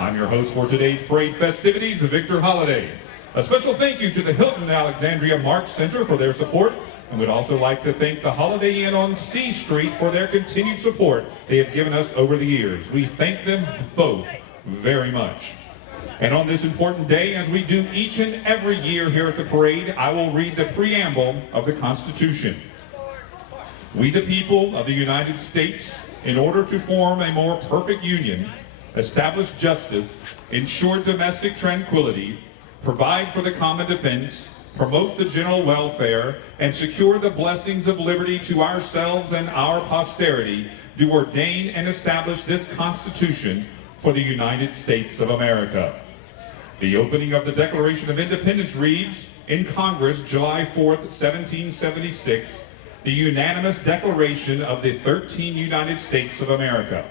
I'm your host for today's parade festivities, Victor Holliday. A special thank you to the Hilton Alexandria Marks Center for their support, and we'd also like to thank the Holiday Inn on C Street for their continued support they have given us over the years. We thank them both very much. And on this important day, as we do each and every year here at the parade, I will read the preamble of the Constitution. We, the people of the United States, in order to form a more perfect union, establish justice, ensure domestic tranquility, provide for the common defense, promote the general welfare, and secure the blessings of liberty to ourselves and our posterity, do ordain and establish this Constitution for the United States of America. The opening of the Declaration of Independence reads, in Congress, July 4th, 1776, the unanimous declaration of the 13 United States of America.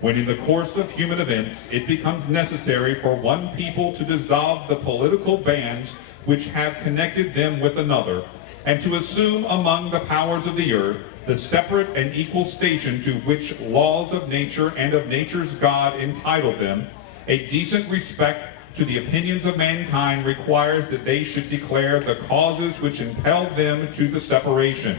When in the course of human events, it becomes necessary for one people to dissolve the political bands which have connected them with another, and to assume among the powers of the earth the separate and equal station to which laws of nature and of nature's God entitle them, a decent respect to the opinions of mankind requires that they should declare the causes which impelled them to the separation.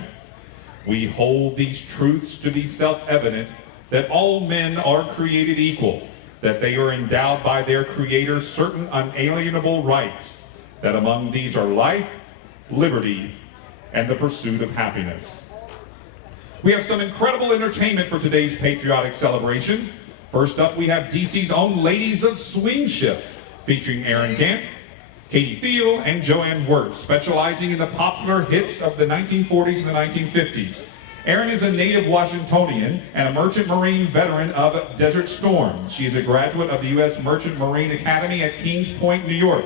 We hold these truths to be self-evident, that all men are created equal, that they are endowed by their Creator certain unalienable rights, that among these are life, liberty, and the pursuit of happiness. We have some incredible entertainment for today's patriotic celebration. First up, we have DC's own Ladies of Swing Shift, featuring Erin Gant, Katie Thiel, and Joanne Wirtz, specializing in the popular hits of the 1940s and the 1950s. Erin is a native Washingtonian and a Merchant Marine veteran of Desert Storm. She is a graduate of the U.S. Merchant Marine Academy at Kings Point, New York.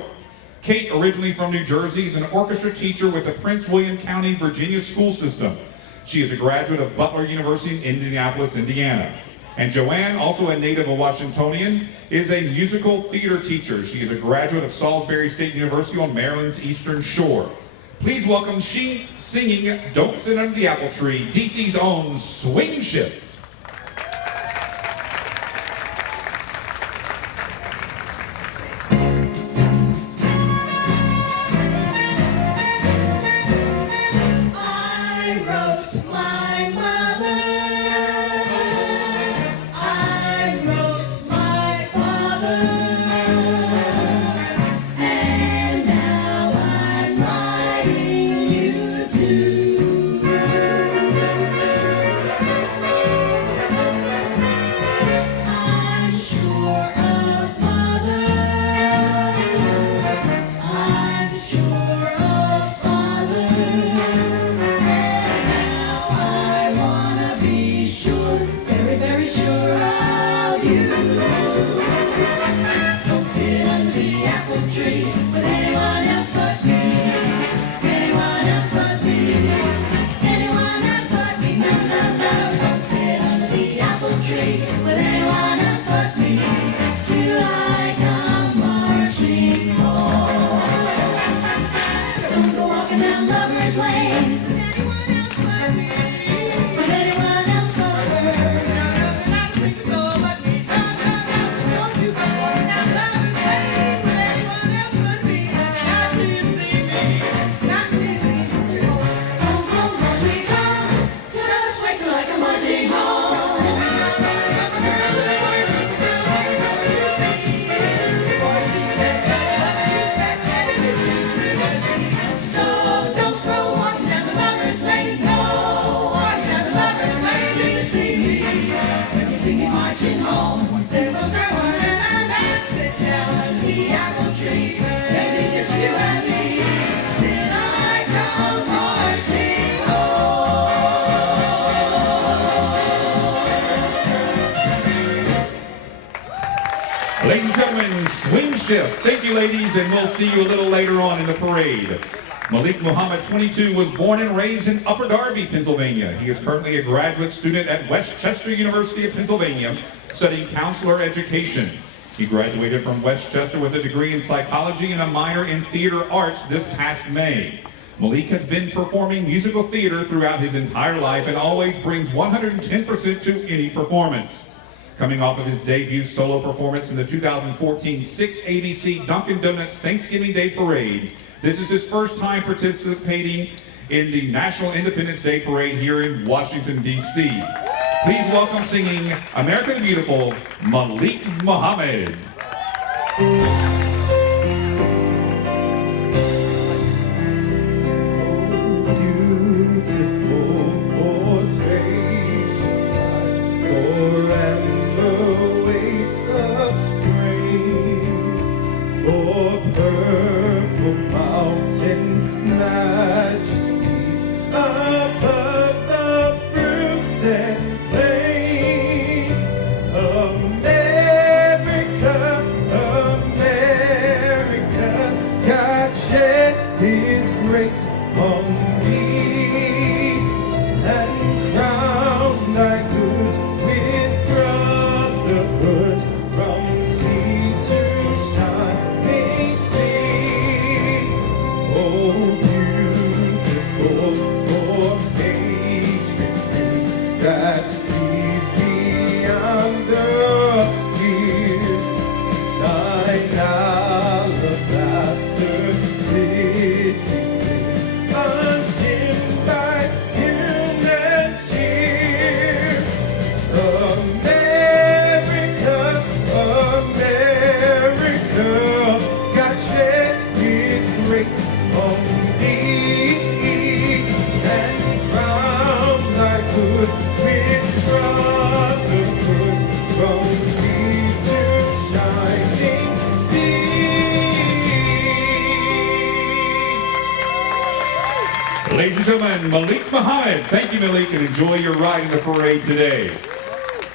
Kate, originally from New Jersey, is an orchestra teacher with the Prince William County, Virginia school system. She is a graduate of Butler University in Indianapolis, Indiana. And Joanne, also a native of Washingtonian, is a musical theater teacher. She is a graduate of Salisbury State University on Maryland's Eastern Shore. Please welcome she singing Don't Sit Under the Apple Tree, DC's own Swing Shift. Ladies and gentlemen, Swing Shift. Thank you, ladies, and we'll see you a little later on in the parade. Malik Muhammad, 22, was born and raised in Upper Darby, Pennsylvania. He is currently a graduate student at Westchester University of Pennsylvania, studying counselor education. He graduated from Westchester with a degree in psychology and a minor in theater arts this past May. Malik has been performing musical theater throughout his entire life and always brings 110% to any performance. Coming off of his debut solo performance in the 2014 6 ABC Dunkin' Donuts Thanksgiving Day Parade, this is his first time participating in the National Independence Day Parade here in Washington, D.C. Please welcome singing America the Beautiful, Malik Muhammad. His grace on me, and crown thy good with brotherhood, from sea to shining sea. Oh, beautiful formation that sees beyond the years, thine alabaster cities undimmed by human tears. America, America, God shed His grace on thee, and crowned thy good with brotherhood, from sea to shining Ladies and gentlemen, Malik Muhammad. Thank you, Malik, and enjoy your ride in the parade today.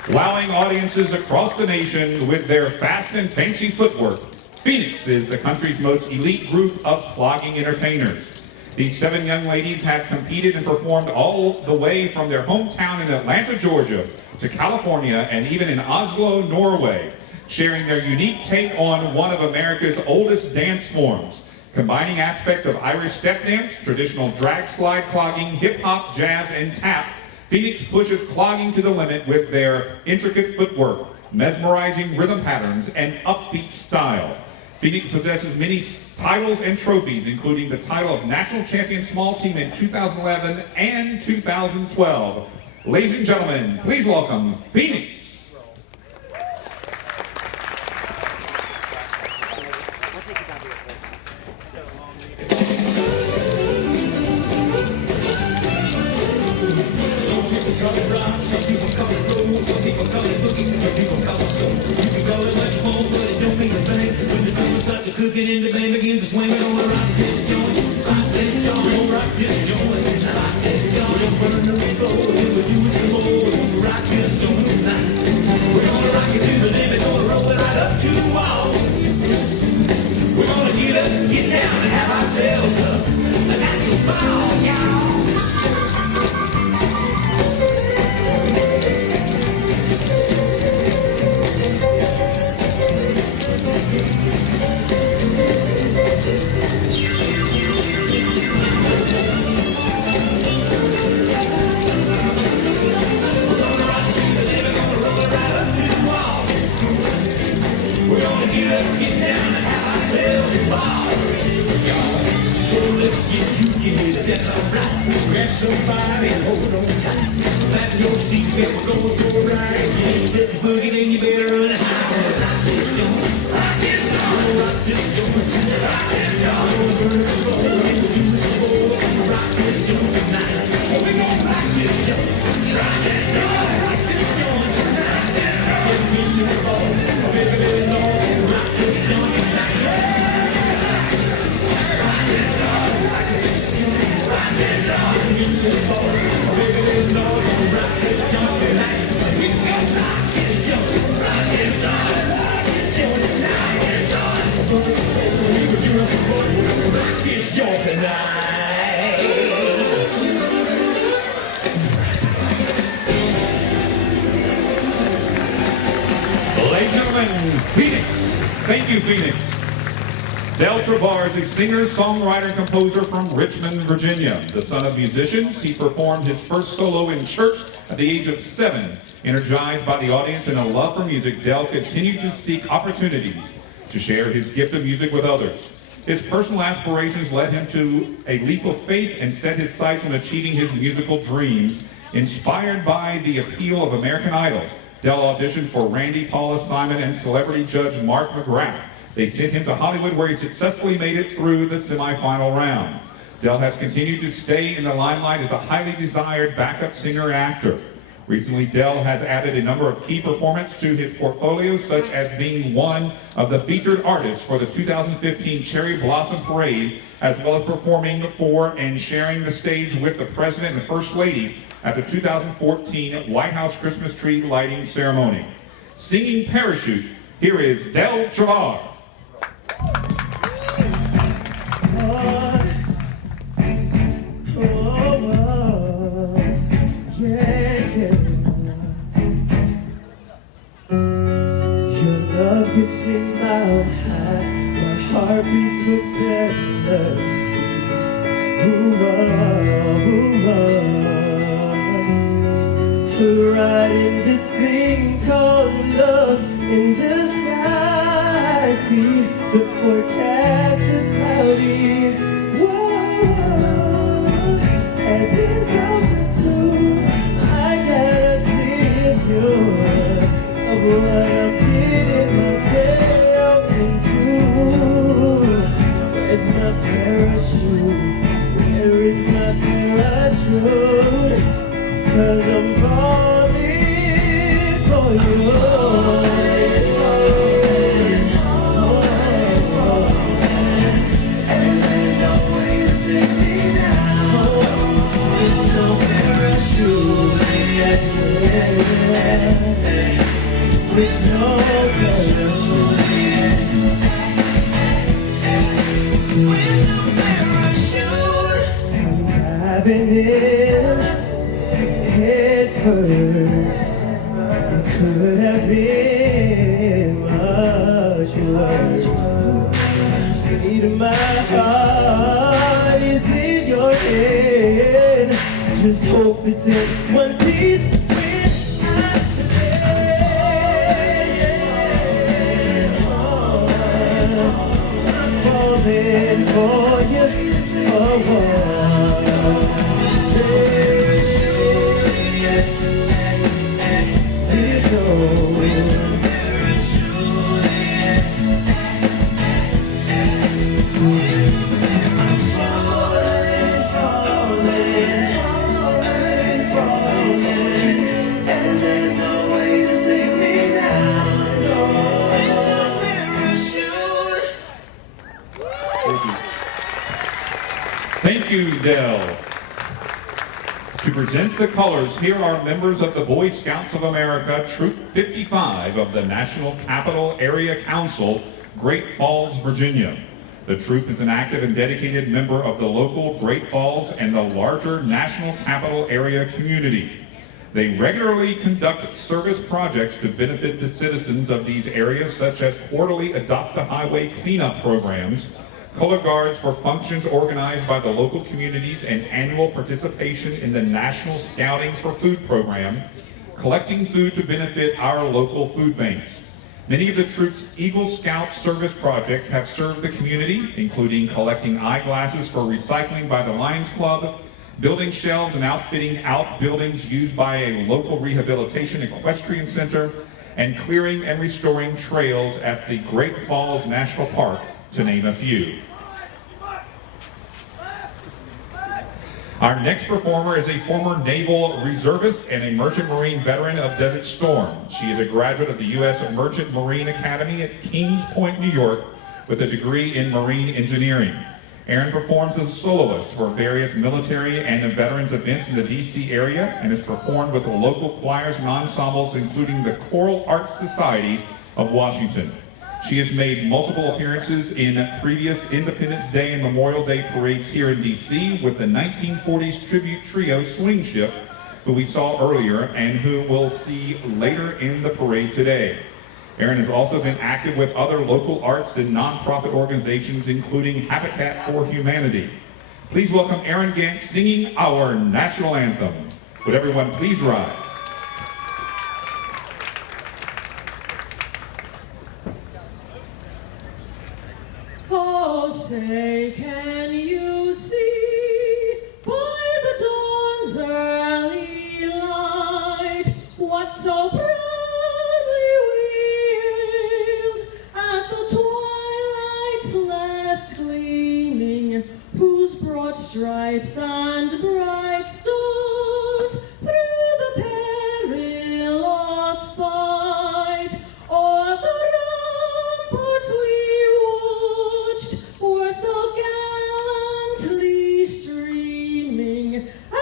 Wowing audiences across the nation with their fast and fancy footwork, Phoenix is the country's most elite group of clogging entertainers. These 7 young ladies have competed and performed all the way from their hometown in Atlanta, Georgia, to California and even in Oslo, Norway, sharing their unique take on one of America's oldest dance forms. Combining aspects of Irish step dance, traditional drag slide clogging, hip-hop, jazz, and tap, Phoenix pushes clogging to the limit with their intricate footwork, mesmerizing rhythm patterns, and upbeat style. Phoenix possesses many titles and trophies, including the title of National Champion Small Team in 2011 and 2012. Ladies and gentlemen, please welcome Phoenix. Call it rock, some people call it roll, some people call it boogie, some people call it soul. You can call it like home, but it don't mean a thing. When the drummer starts to cooking and the band begins to swing, we're gonna rock this joint, rock this joint, we're gonna rock this joint, rock this joint. We're gonna burn the floor, and we'll do it some more. We're gonna rock this joint tonight. We're gonna rock it to the limit, gonna roll it right up to the wall. We're gonna get up, get down, and have ourselves a natural ball, y'all. That's alright. Grab somebody and hold on tight. Fasten your seatbelt, we're gonna go right. You ain't set the boogie, then you better run high. Rock this joint, rock this joint, rock this joint, rock this joint. We're gonna burn the floor, and we'll do some more. We're gonna rock this joint tonight. We're gonna rock this joint, rock this joint, rock this joint tonight. Get me in the floor, baby, let it know. Rock this joint tonight. Rock this joint, rock this joint. Ladies and gentlemen, Phoenix. Thank you, Phoenix. Del Travar is a singer, songwriter, and composer from Richmond, Virginia. The son of musicians, he performed his first solo in church at the age of 7, Energized by the audience and a love for music, Dell continued to seek opportunities to share his gift of music with others. His personal aspirations led him to a leap of faith and set his sights on achieving his musical dreams. Inspired by the appeal of American Idol, Dell auditioned for Randy, Paula Simon, and celebrity judge Mark McGrath. They sent him to Hollywood, where he successfully made it through the semifinal round. Dell has continued to stay in the limelight as a highly desired backup singer and actor. Recently, Dell has added a number of key performances to his portfolio, such as being one of the featured artists for the 2015 Cherry Blossom Parade, as well as performing for and sharing the stage with the President and First Lady at the 2014 White House Christmas tree lighting ceremony. Singing Parachute, here is Dell Travar. Kissing my high, my heart beats propeller riding this thing called love in the sky. I see the forecast is cloudy. Whoa, at this altitude, I got a clear view of what I'm getting myself into. Where's my parachute? Where is my parachute? 'Cause I'm falling for you. And there's no way to save me now. With no parachute. With no parachute. With no parachute. I'm diving in head first. It could have been much worse. Fate of my heart is in your head. Just hope it's in one piece. I'm falling for you. Thank you, Dell. To present the colors, here are members of the Boy Scouts of America, Troop 55 of the National Capital Area Council, Great Falls, Virginia. The troop is an active and dedicated member of the local Great Falls and the larger National Capital Area community. They regularly conduct service projects to benefit the citizens of these areas, such as quarterly Adopt a Highway cleanup programs, color guards for functions organized by the local communities, and annual participation in the National Scouting for Food program, collecting food to benefit our local food banks. Many of the troop's Eagle Scout service projects have served the community, including collecting eyeglasses for recycling by the Lions Club, building shelves and outfitting outbuildings used by a local rehabilitation equestrian center, and clearing and restoring trails at the Great Falls National Park, to name a few. Our next performer is a former naval reservist and a merchant marine veteran of Desert Storm. She is a graduate of the U.S. Merchant Marine Academy at Kings Point, New York, with a degree in marine engineering. Erin performs as a soloist for various military and veterans events in the D.C. area and has performed with the local choirs and ensembles, including the Choral Arts Society of Washington. She has made multiple appearances in previous Independence Day and Memorial Day parades here in D.C. with the 1940s tribute trio Swing Ship, who we saw earlier and who we'll see later in the parade today. Erin has also been active with other local arts and nonprofit organizations, including Habitat for Humanity. Please welcome Erin Gant singing our national anthem. Would everyone please rise? Oh, say, can you see by the dawn's early light what so proudly wheeled at the twilight's last gleaming, whose broad stripes and bright stars through the perilous fight o'er the ramparts we watched were so gallantly streaming, and the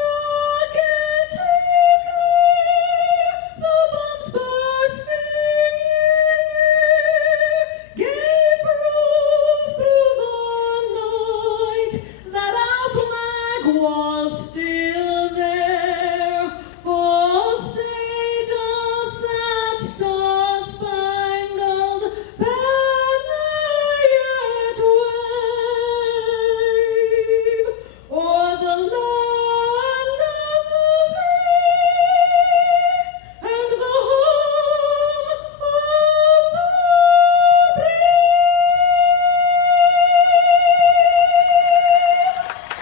rockets hit clear, the bombs bursting in air, gave proof through the night that our flag was still there. Oh, say, does that star-spangled banner yet wave o'er the land of the free and the home of the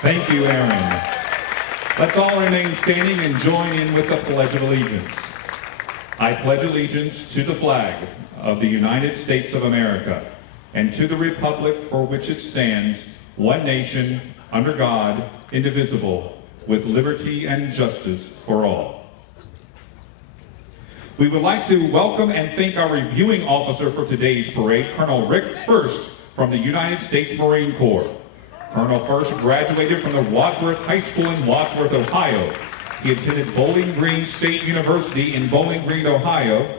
Thank you, Aaron. Let's all remain standing and join in with the Pledge of Allegiance. I pledge allegiance to the flag of the United States of America and to the republic for which it stands, one nation, under God, indivisible, with liberty and justice for all. We would like to welcome and thank our reviewing officer for today's parade, Colonel Rick First from the United States Marine Corps. Colonel First graduated from the Wadsworth High School in Wadsworth, Ohio. He attended Bowling Green State University in Bowling Green, Ohio,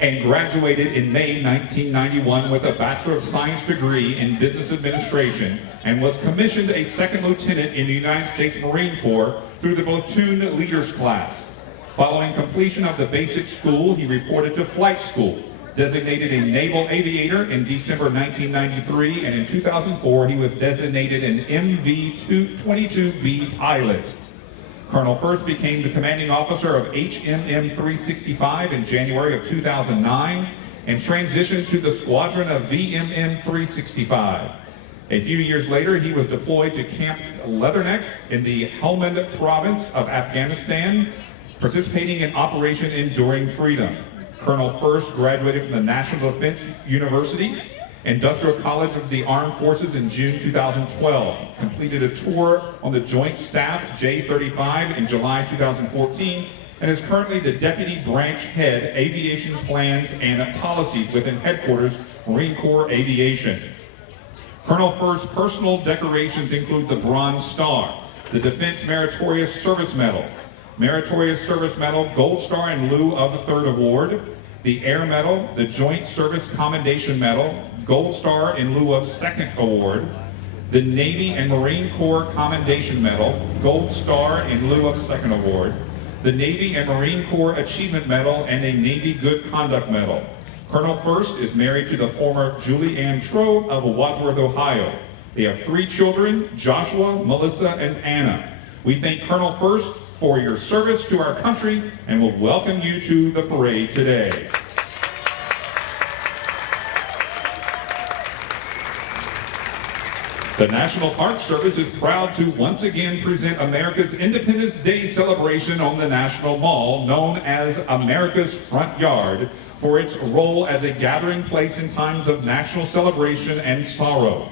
and graduated in May 1991 with a Bachelor of Science degree in Business Administration, and was commissioned a second lieutenant in the United States Marine Corps through the Platoon Leaders Class. Following completion of the basic school, he reported to flight school. Designated a naval aviator in December 1993, and in 2004 he was designated an MV-22B pilot. Colonel First became the commanding officer of HMM 365 in January of 2009 and transitioned to the squadron of VMM 365. A few years later, he was deployed to Camp Leatherneck in the Helmand province of Afghanistan, participating in Operation Enduring Freedom. Colonel First graduated from the National Defense University, Industrial College of the Armed Forces in June 2012, completed a tour on the Joint Staff J-35 in July 2014, and is currently the Deputy Branch Head, Aviation Plans and Policies within Headquarters, Marine Corps Aviation. Colonel First's personal decorations include the Bronze Star, the Defense Meritorious Service Medal, Meritorious Service Medal, Gold Star in lieu of the Third Award, the Air Medal, the Joint Service Commendation Medal, Gold Star in lieu of Second Award, the Navy and Marine Corps Commendation Medal, Gold Star in lieu of Second Award, the Navy and Marine Corps Achievement Medal, and a Navy Good Conduct Medal. Colonel First is married to the former Julie Ann Troe of Wadsworth, Ohio. They have 3 children, Joshua, Melissa, and Anna. We thank Colonel First for your service to our country and will welcome you to the parade today. The National Park Service is proud to once again present America's Independence Day celebration on the National Mall, known as America's Front Yard, for its role as a gathering place in times of national celebration and sorrow.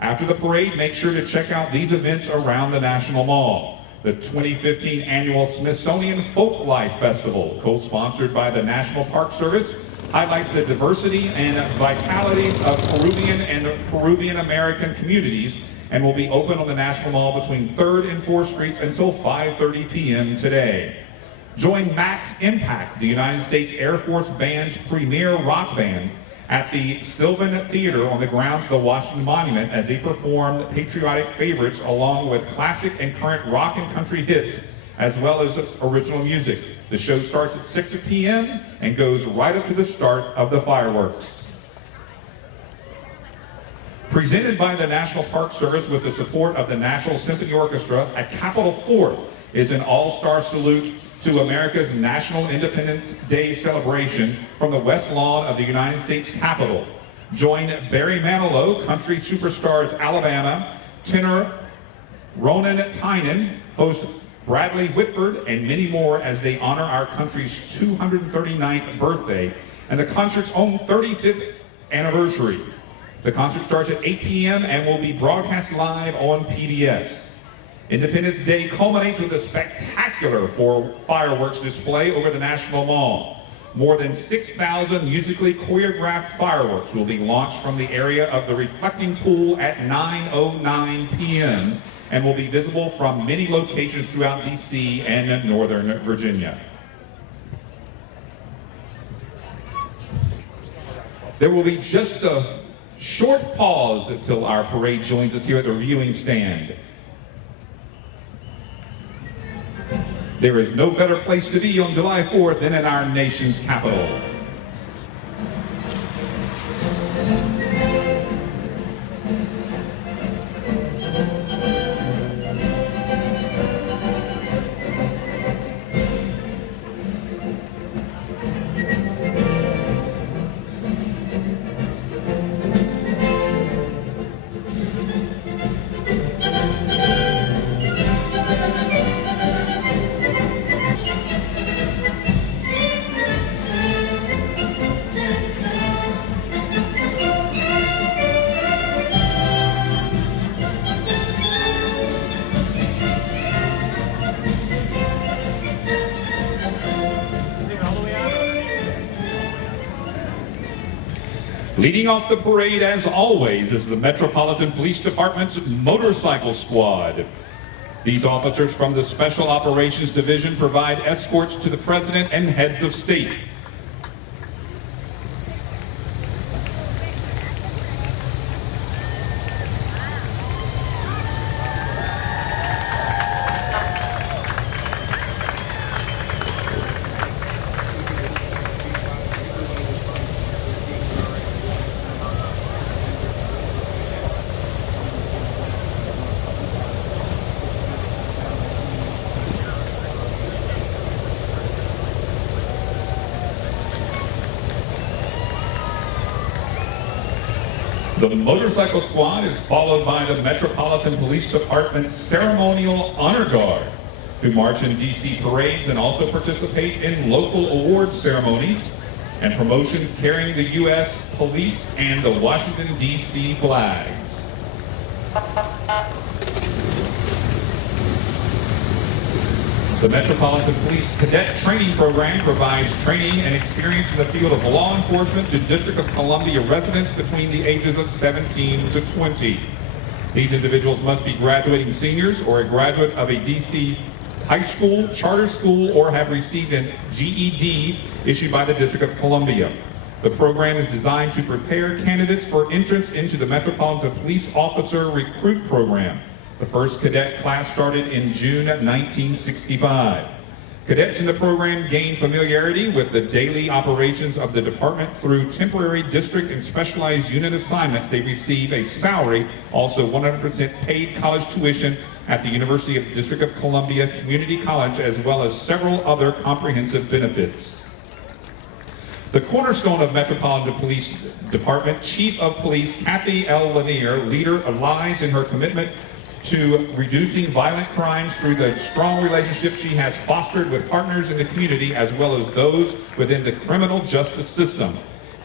After the parade, make sure to check out these events around the National Mall. The 2015 annual Smithsonian Folk Life Festival, co-sponsored by the National Park Service, highlights the diversity and vitality of Peruvian and Peruvian American communities and will be open on the National Mall between 3rd and 4th Streets until 5:30 p.m. today. Join Max Impact, the United States Air Force Band's premier rock band, at the Sylvan Theater on the grounds of the Washington Monument as they perform patriotic favorites along with classic and current rock and country hits, as well as original music. The show starts at 6 p.m. and goes right up to the start of the fireworks. Presented by the National Park Service with the support of the National Symphony Orchestra, at Capitol Fort is an all-star salute to America's National Independence Day celebration from the West Lawn of the United States Capitol. Join Barry Manilow, country superstars Alabama, tenor Ronan Tynan, host Bradley Whitford, and many more as they honor our country's 239th birthday and the concert's own 35th anniversary. The concert starts at 8 p.m. and will be broadcast live on PBS. Independence Day culminates with a spectacular fireworks display over the National Mall. More than 6,000 musically choreographed fireworks will be launched from the area of the reflecting pool at 9:09 p.m. and will be visible from many locations throughout D.C. and Northern Virginia. There will be just a short pause until our parade joins us here at the viewing stand. There is no better place to be on July 4th than in our nation's capital. Leading off the parade, as always, is the Metropolitan Police Department's motorcycle squad. These officers from the Special Operations Division provide escorts to the President and heads of state. The motorcycle squad is followed by the Metropolitan Police Department's Ceremonial Honor Guard, who march in D.C. parades and also participate in local awards ceremonies and promotions carrying the U.S. Police and the Washington, D.C. flags. The Metropolitan Police Cadet Training Program provides training and experience in the field of law enforcement to District of Columbia residents between the ages of 17 to 20. These individuals must be graduating seniors or a graduate of a D.C. high school, charter school, or have received an GED issued by the District of Columbia. The program is designed to prepare candidates for entrance into the Metropolitan Police Officer Recruit Program. The first cadet class started in June 1965. Cadets in the program gain familiarity with the daily operations of the department through temporary district and specialized unit assignments. They receive a salary, also 100% paid college tuition at the University of the District of Columbia Community College, as well as several other comprehensive benefits. The cornerstone of Metropolitan Police Department Chief of Police Kathy L. Lanier, leader, lies in her commitment to reducing violent crimes through the strong relationships she has fostered with partners in the community as well as those within the criminal justice system.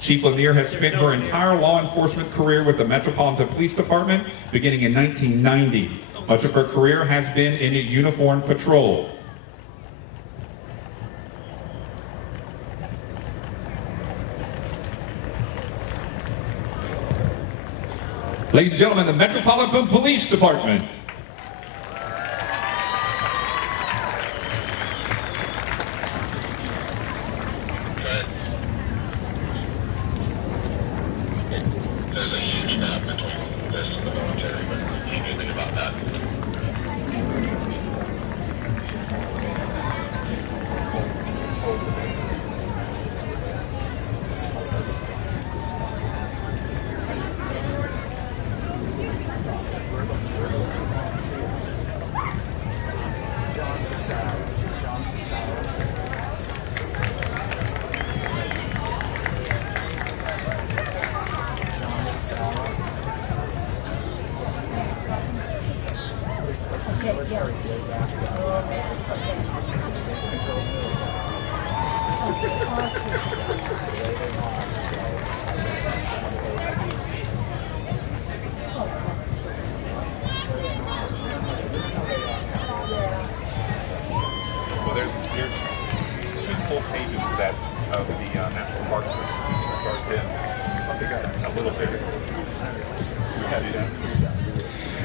Chief Lanier has spent her entire law enforcement career with the Metropolitan Police Department beginning in 1990. Much of her career has been in a uniformed patrol. Ladies and gentlemen, the Metropolitan Police Department. There's a huge gap between this and the military, but you can think about that.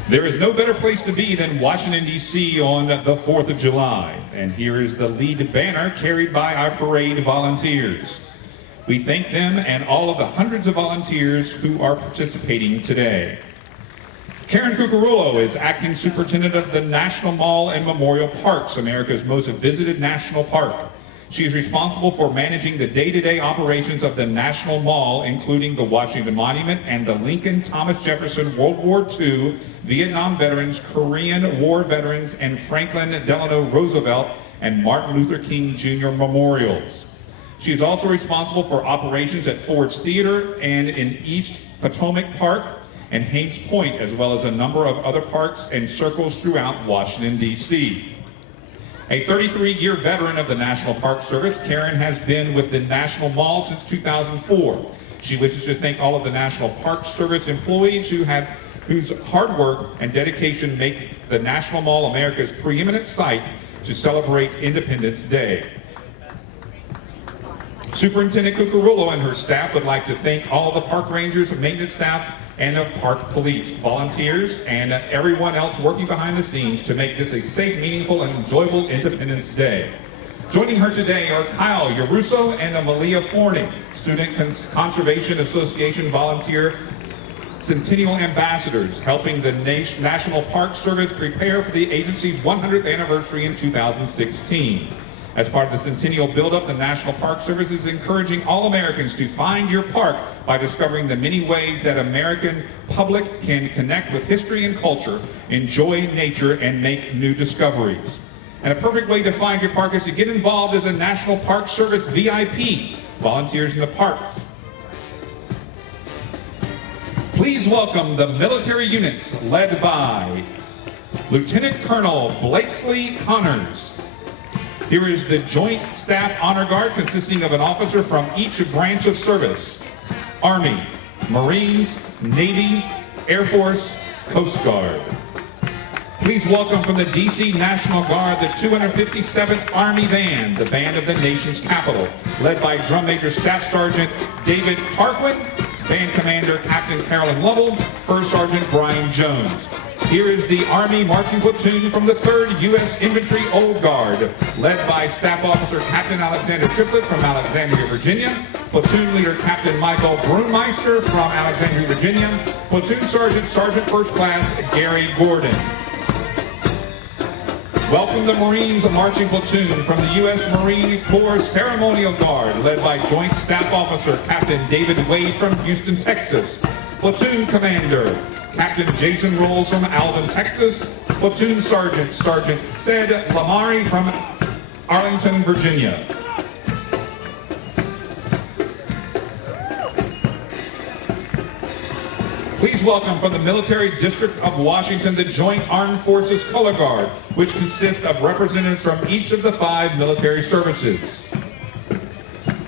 There is no better place to be than Washington, D.C. on the 4th of July. And here is the lead banner carried by our parade volunteers. We thank them and all of the hundreds of volunteers who are participating today. Karen Cucurullo is acting superintendent of the National Mall and Memorial Parks, America's most visited national park. She is responsible for managing the day-to-day operations of the National Mall, including the Washington Monument and the Lincoln Thomas Jefferson World War II, Vietnam veterans, Korean War veterans, and Franklin Delano Roosevelt and Martin Luther King Jr. memorials. She is also responsible for operations at Ford's Theater and in East Potomac Park and Haines Point, as well as a number of other parks and circles throughout Washington, D.C. A 33-year veteran of the National Park Service, Karen has been with the National Mall since 2004. She wishes to thank all of the National Park Service employees whose hard work and dedication make the National Mall America's preeminent site to celebrate Independence Day. Superintendent Cucurullo and her staff would like to thank all of the park rangers, maintenance staff, and of park police, volunteers, and everyone else working behind the scenes to make this a safe, meaningful, and enjoyable Independence Day. Joining her today are Kyle Yaruso and Amalia Forney, Student Conservation Association volunteer Centennial Ambassadors, helping the National Park Service prepare for the agency's 100th anniversary in 2016. As part of the Centennial buildup, the National Park Service is encouraging all Americans to find your park by discovering the many ways that American public can connect with history and culture, enjoy nature, and make new discoveries. And a perfect way to find your park is to get involved as a National Park Service VIP, volunteers in the parks. Please welcome the military units led by Lieutenant Colonel Blakesley Connors. Here is the Joint Staff Honor Guard consisting of an officer from each branch of service: Army, Marines, Navy, Air Force, Coast Guard. Please welcome from the D.C. National Guard the 257th Army Band, the band of the nation's capital, led by Drum Major Staff Sergeant David Tarquin, Band Commander Captain Carolyn Lovell, First Sergeant Brian Jones. Here is the Army Marching Platoon from the 3rd U.S. Infantry Old Guard, led by Staff Officer Captain Alexander Triplett from Alexandria, Virginia, Platoon Leader Captain Michael Brunmeister from Alexandria, Virginia, Platoon Sergeant Sergeant First Class Gary Gordon. Welcome the Marines Marching Platoon from the U.S. Marine Corps Ceremonial Guard, led by Joint Staff Officer Captain David Wade from Houston, Texas, Platoon Commander Captain Jason Rolls from Alvin, Texas, Platoon Sergeant Sergeant Ced Lamari from Arlington, Virginia. Please welcome from the Military District of Washington the Joint Armed Forces Color Guard, which consists of representatives from each of the 5 military services.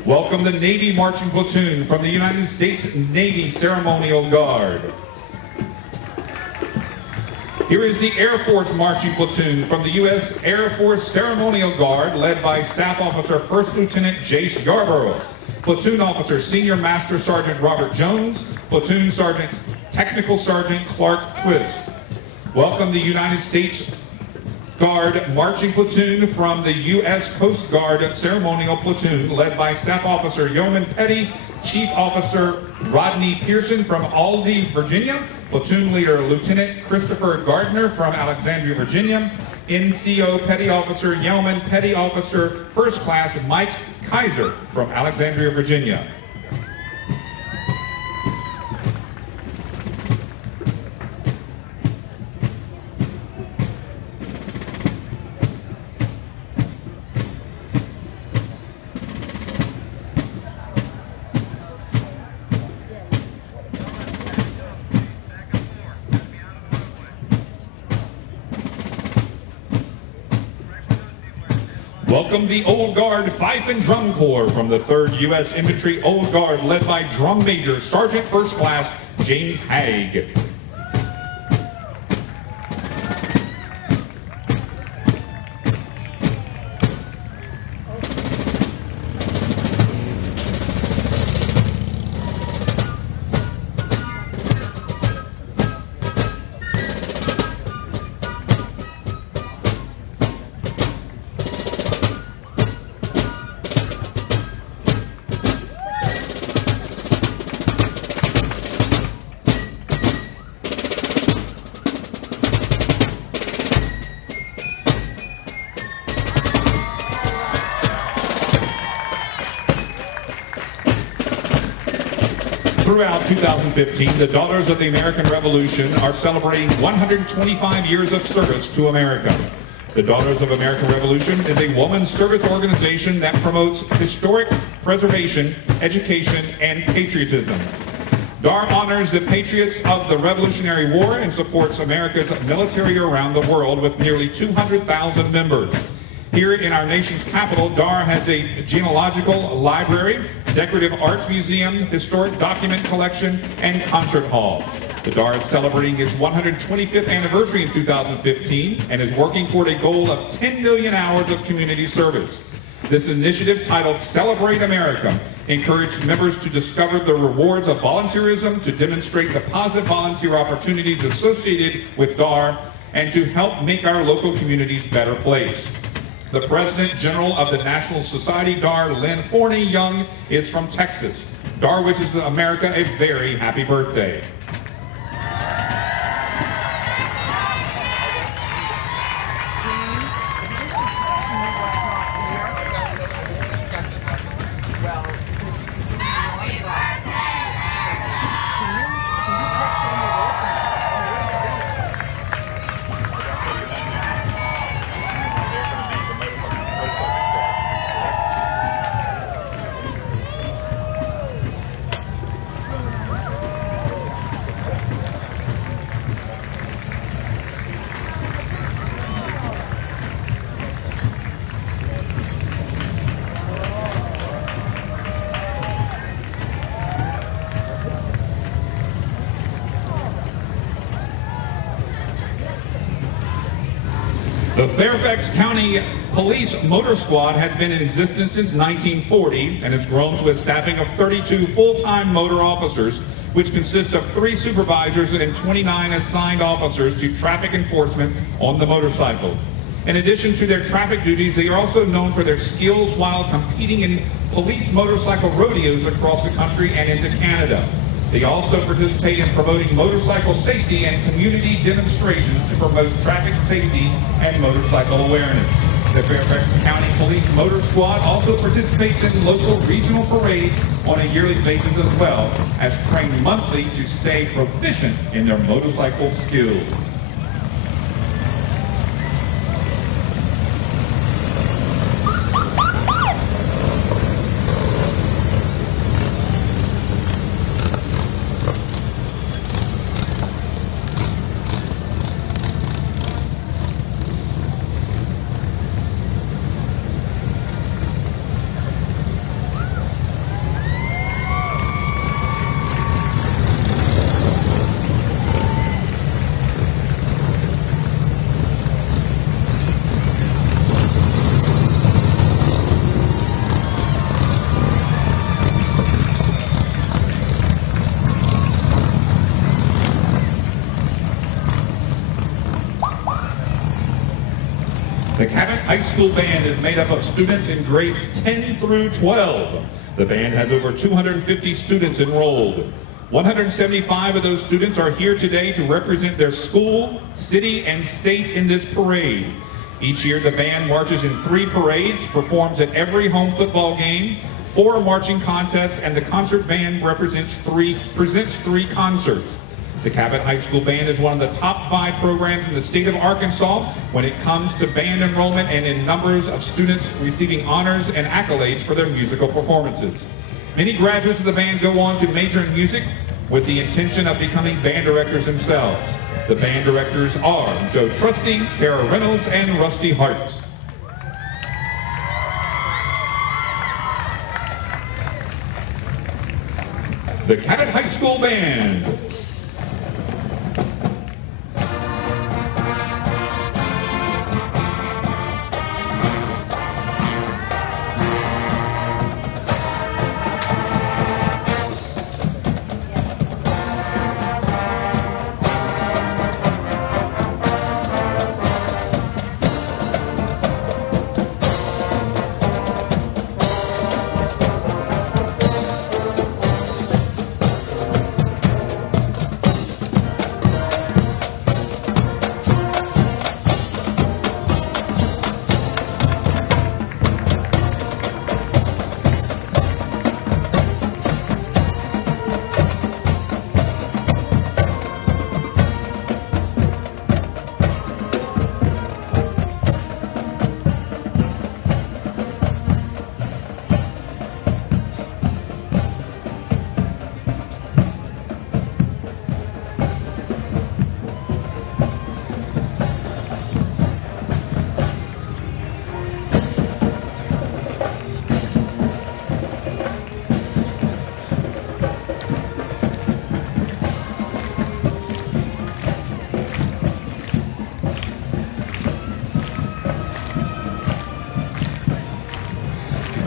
Welcome the Navy Marching Platoon from the United States Navy Ceremonial Guard. Here is the Air Force Marching Platoon from the U.S. Air Force Ceremonial Guard, led by Staff Officer First Lieutenant Jace Yarborough, Platoon Officer Senior Master Sergeant Robert Jones, Platoon Sergeant Technical Sergeant Clark Twist. Welcome the United States Guard Marching Platoon from the U.S. Coast Guard Ceremonial Platoon, led by Staff Officer Yeoman Petty, Chief Officer Rodney Pearson from Aldie, Virginia, Platoon Leader Lieutenant Christopher Gardner from Alexandria, Virginia, NCO Petty Officer Yeoman Petty Officer First Class Mike Kaiser from Alexandria, Virginia. Welcome the Old Guard Fife and Drum Corps from the 3rd U.S. Infantry Old Guard, led by Drum Major Sergeant First Class James Haig. Throughout 2015, the Daughters of the American Revolution are celebrating 125 years of service to America. The Daughters of American Revolution is a women's service organization that promotes historic preservation, education, and patriotism. DAR honors the patriots of the Revolutionary War and supports America's military around the world with nearly 200,000 members. Here in our nation's capital, DAR has a genealogical library, decorative arts museum, historic document collection, and concert hall. The DAR is celebrating its 125th anniversary in 2015 and is working toward a goal of 10 million hours of community service. This initiative, titled Celebrate America, encouraged members to discover the rewards of volunteerism, to demonstrate the positive volunteer opportunities associated with DAR, and to help make our local communities a better place. The President General of the National Society DAR, Lynn Forney Young, is from Texas. DAR wishes America a very happy birthday. The Fairfax County Police Motor Squad has been in existence since 1940 and has grown to a staffing of 32 full-time motor officers, which consists of 3 supervisors and 29 assigned officers to traffic enforcement on the motorcycles. In addition to their traffic duties, they are also known for their skills while competing in police motorcycle rodeos across the country and into Canada. They also participate in promoting motorcycle safety and community demonstrations to promote traffic safety and motorcycle awareness. The Fairfax County Police Motor Squad also participates in local regional parades on a yearly basis as well as trained monthly to stay proficient in their motorcycle skills. The Cabot High School Band is made up of students in grades 10 through 12. The band has over 250 students enrolled. 175 of those students are here today to represent their school, city, and state in this parade. Each year the band marches in 3 parades, performs at every home football game, 4 marching contests, and the concert band presents 3 concerts. The Cabot High School Band is one of the top 5 programs in the state of Arkansas when it comes to band enrollment and in numbers of students receiving honors and accolades for their musical performances. Many graduates of the band go on to major in music with the intention of becoming band directors themselves. The band directors are Joe Trusty, Kara Reynolds, and Rusty Hart. The Cabot High School Band.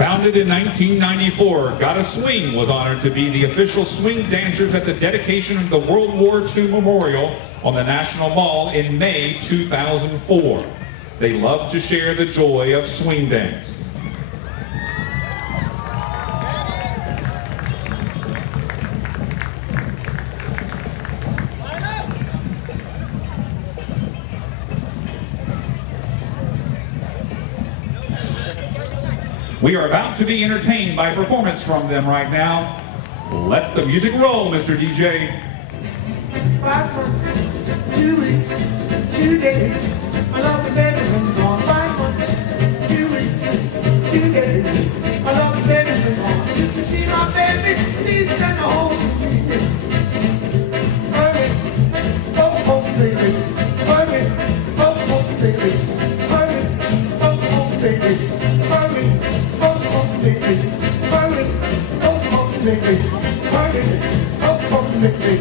Founded in 1994, Gotta Swing was honored to be the official swing dancers at the dedication of the World War II Memorial on the National Mall in May 2004. They love to share the joy of swing dance. We are about to be entertained by a performance from them right now. Let the music roll, Mr. DJ. 5 months, 2 weeks, 2 days. I love the baby been gone. 5 months, 2 weeks, 2 days. I love the baby been gone. You can see my baby, please send her home to me. Hurry, go home, baby. Hurry, go home, baby. Hurry, go home, baby. Hurry, go home, baby. Hurry, go home, baby. Hurry, go home, baby.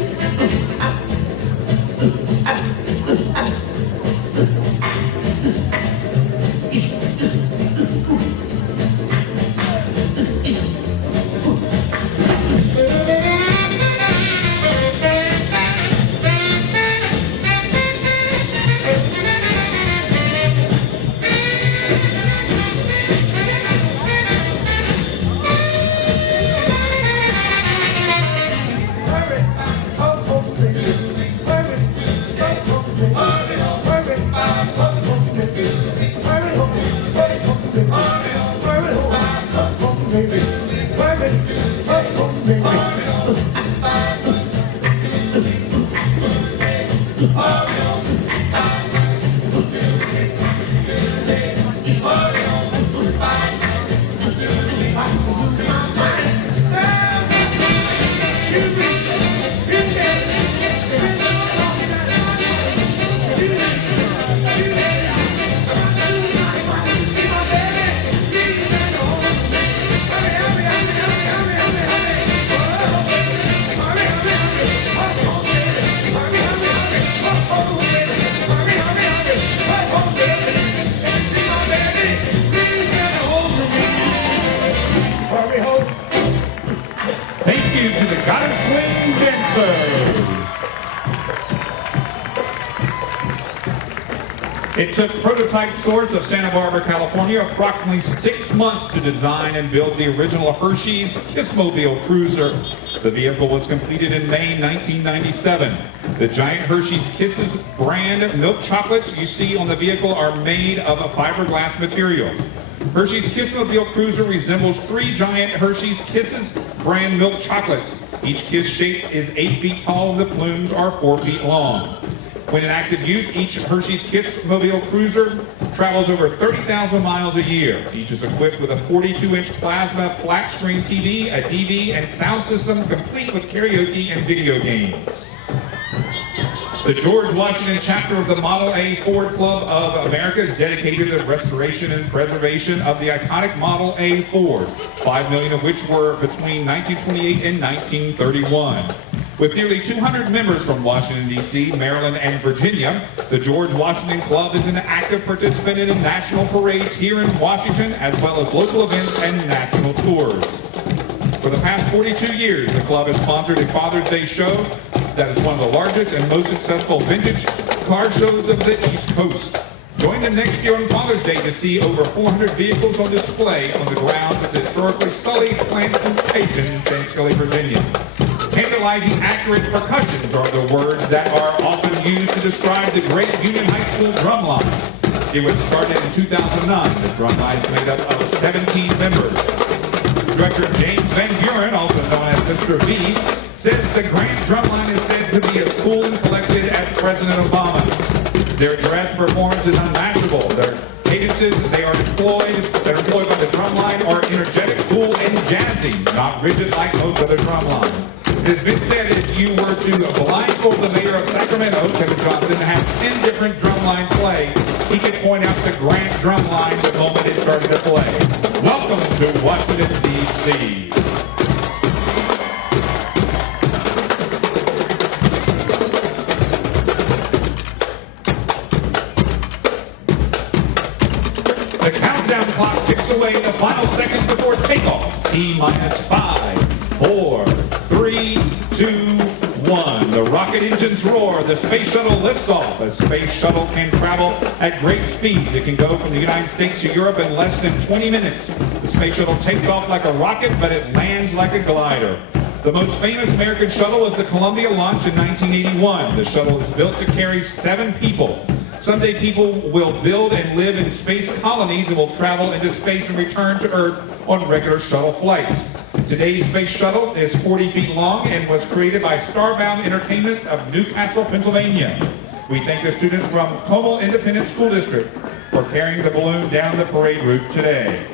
Thank you to the Gotta Swing dancers. It took prototype stores of Santa Barbara, California, approximately 6 months to design and build the original Hershey's Kissmobile Cruiser. The vehicle was completed in May 1997. The giant Hershey's Kisses brand milk chocolates you see on the vehicle are made of a fiberglass material. Hershey's Kissmobile Cruiser resembles 3 giant Hershey's Kisses brand milk chocolates. Each kiss shape is 8 feet tall and the plumes are 4 feet long. When in active use, each Hershey's Kissmobile Cruiser travels over 30,000 miles a year. Each is equipped with a 42-inch plasma flat screen TV, a DV, and sound system complete with karaoke and video games. The George Washington chapter of the Model A Ford Club of America is dedicated to the restoration and preservation of the iconic Model A Ford, 5 million of which were between 1928 and 1931. With nearly 200 members from Washington, D.C., Maryland, and Virginia, the George Washington Club is an active participant in national parades here in Washington, as well as local events and national tours. For the past 42 years, the club has sponsored a Father's Day show that is one of the largest and most successful vintage car shows of the East Coast. Join them next year on Father's Day to see over 400 vehicles on display on the grounds of the historically sullied plantation in St. Scully, Virginia. Tantalizing accurate percussions are the words that are often used to describe the great Union High School drum line. It was started in 2009. The drum line is made up of 17 members. Director James Van Buren, also known as Mr. V, says the Grand Drumline is said to be as cool and collected as President Obama. Their dress performance is unmatchable. Their cadences that are employed by the drumline are energetic, cool, and jazzy, not rigid like most other drumlines. It has been said if you were to blindfold the mayor of Sacramento, Kevin Johnson, and have 10 different drumlines play, he could point out the Grand Drumline the moment it started to play. Welcome to Washington, D.C. The countdown clock ticks away the final seconds before T-minus 5, 4, 3, 2, 1. The rocket engines roar. The space shuttle lifts off. A space shuttle can travel at great speeds. It can go from the United States to Europe in less than 20 minutes. The space shuttle takes off like a rocket, but it lands like a glider. The most famous American shuttle was the Columbia launch in 1981. The shuttle is built to carry 7 people. Someday people will build and live in space colonies and will travel into space and return to Earth on regular shuttle flights. Today's space shuttle is 40 feet long and was created by Starbound Entertainment of Newcastle, Pennsylvania. We thank the students from Como Independent School District for carrying the balloon down the parade route today.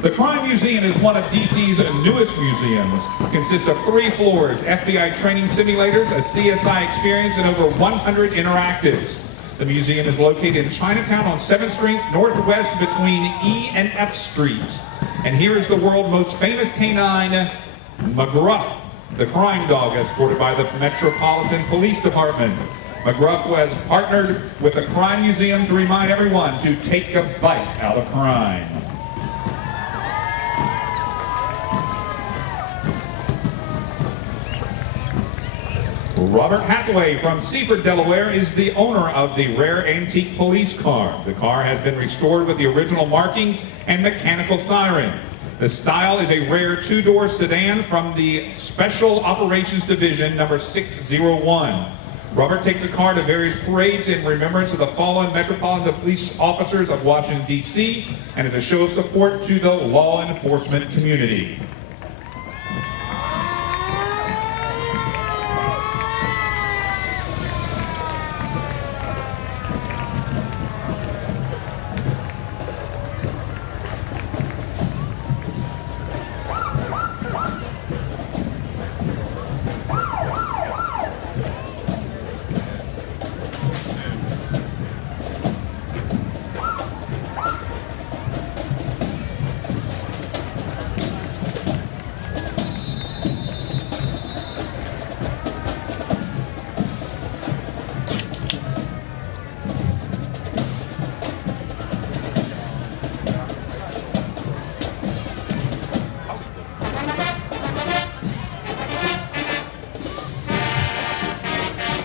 The Crime Museum is one of DC's newest museums. It consists of 3 floors, FBI training simulators, a CSI experience, and over 100 interactives. The museum is located in Chinatown on 7th Street, northwest between E and F Streets. And here is the world's most famous canine, McGruff, the crime dog escorted by the Metropolitan Police Department. McGruff was partnered with the Crime Museum to remind everyone to take a bite out of crime. Robert Hathaway from Seaford, Delaware is the owner of the rare antique police car. The car has been restored with the original markings and mechanical siren. The style is a rare 2-door sedan from the Special Operations Division number 601. Robert takes the car to various parades in remembrance of the fallen Metropolitan Police officers of Washington, D.C., and as a show of support to the law enforcement community.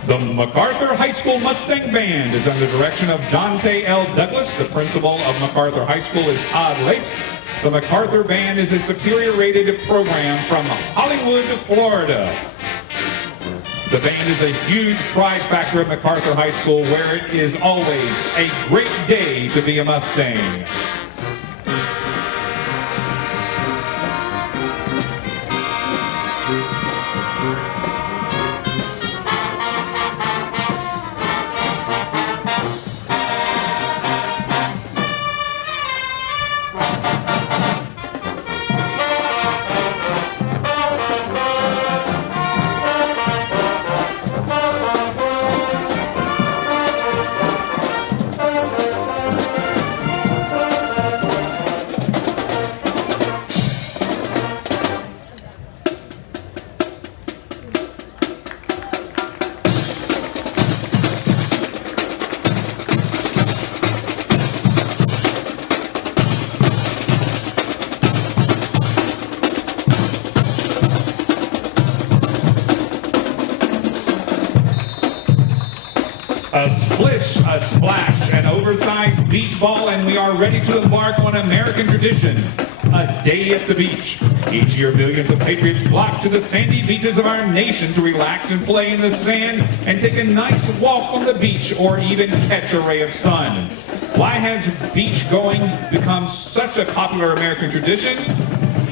The MacArthur High School Mustang Band is under the direction of Dante L. Douglas. The principal of MacArthur High School is Todd Lapes. The MacArthur Band is a superior rated program from Hollywood, Florida. The band is a huge pride factor at MacArthur High School, where it is always a great day to be a Mustang. A splish, a splash, an oversized beach ball, and we are ready to embark on American tradition, a day at the beach. Each year, millions of patriots flock to the sandy beaches of our nation to relax and play in the sand and take a nice walk on the beach or even catch a ray of sun. Why has beach going become such a popular American tradition?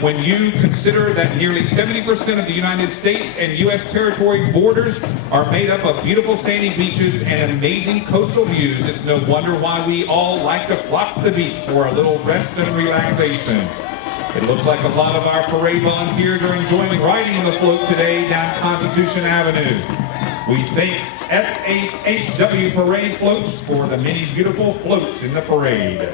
When you consider that nearly 70% of the United States and U.S. territory borders are made up of beautiful sandy beaches and amazing coastal views, it's no wonder why we all like to flock to the beach for a little rest and relaxation. It looks like a lot of our parade volunteers are enjoying riding on the float today down Constitution Avenue. We thank SHW Parade Floats for the many beautiful floats in the parade.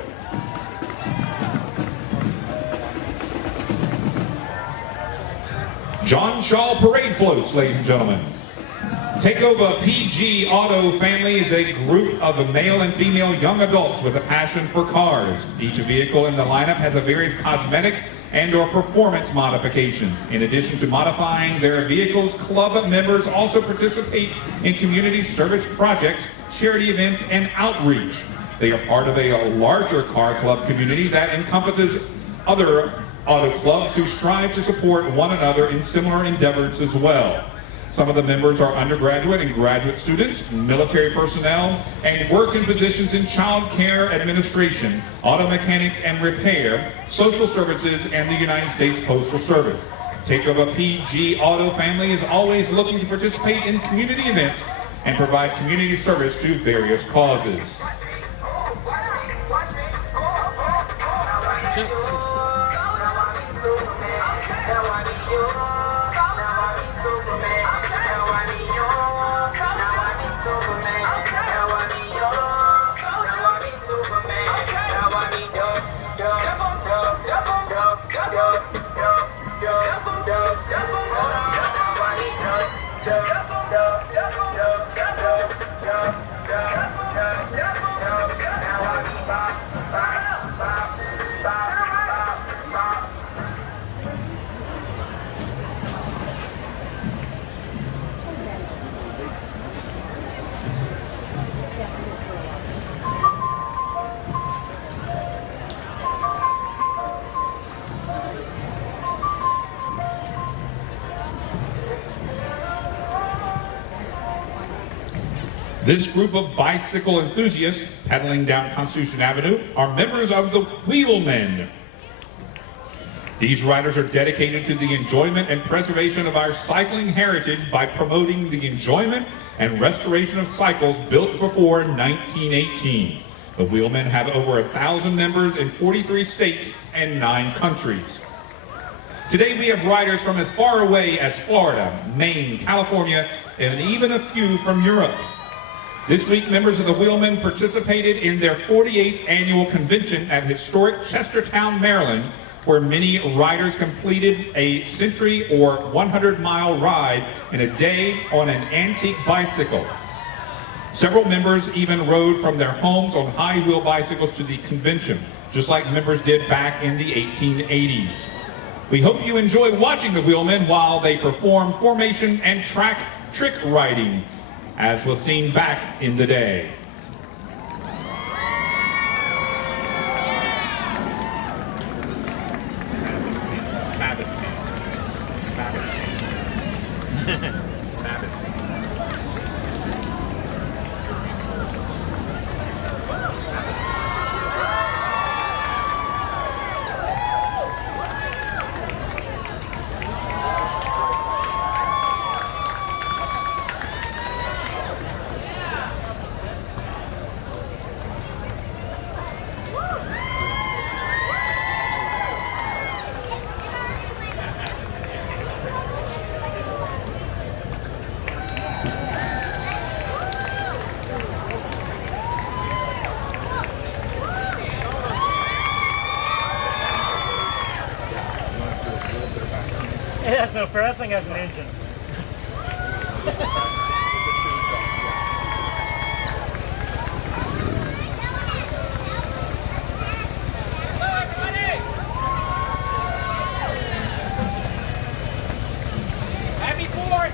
John Shaw Parade Floats, ladies and gentlemen. Takeover PG Auto Family is a group of male and female young adults with a passion for cars. Each vehicle in the lineup has a various cosmetic and or performance modifications. In addition to modifying their vehicles, club members also participate in community service projects, charity events, and outreach. They are part of a larger car club community that encompasses other auto clubs who strive to support one another in similar endeavors as well. Some of the members are undergraduate and graduate students, military personnel, and work in positions in child care administration, auto mechanics and repair, social services, and the United States Postal Service. Takeover PG Auto family is always looking to participate in community events and provide community service to various causes. This group of bicycle enthusiasts pedaling down Constitution Avenue are members of the Wheelmen. These riders are dedicated to the enjoyment and preservation of our cycling heritage by promoting the enjoyment and restoration of cycles built before 1918. The Wheelmen have over 1,000 members in 43 states and 9 countries. Today we have riders from as far away as Florida, Maine, California, and even a few from Europe. This week, members of the Wheelmen participated in their 48th annual convention at historic Chestertown, Maryland, where many riders completed a century or 100-mile ride in a day on an antique bicycle. Several members even rode from their homes on high-wheel bicycles to the convention, just like members did back in the 1880s. We hope you enjoy watching the Wheelmen while they perform formation and track trick riding, as was seen back in the day. It has no fare. That thing has an engine. Happy 4th!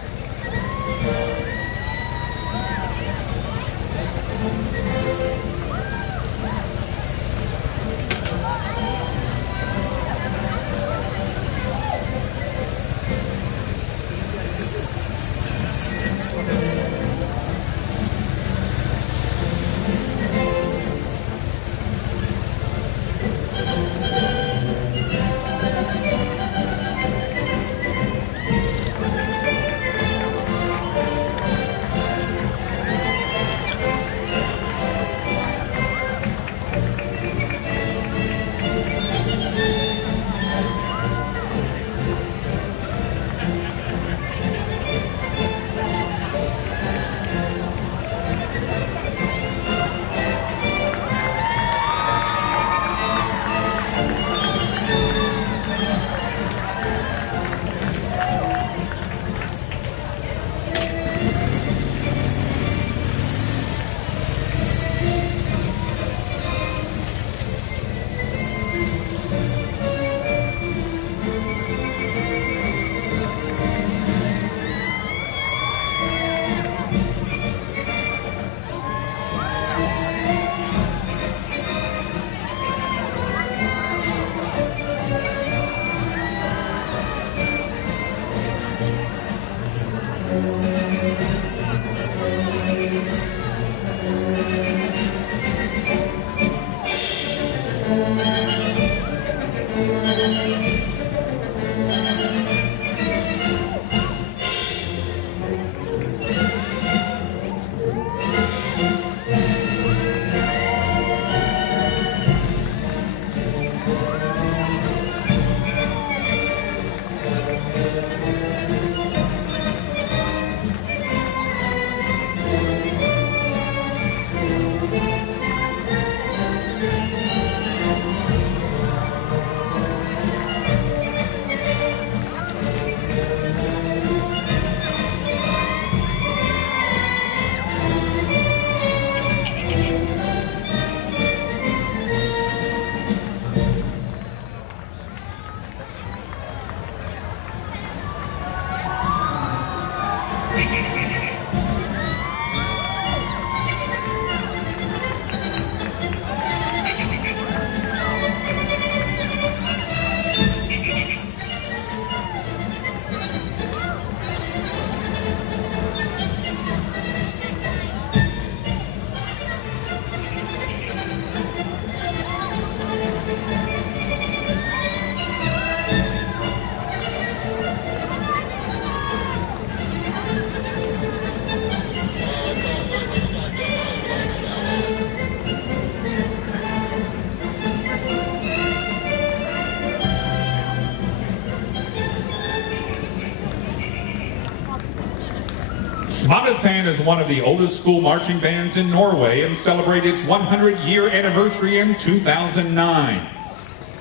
Smabbespan is one of the oldest school marching bands in Norway and celebrated its 100-year anniversary in 2009.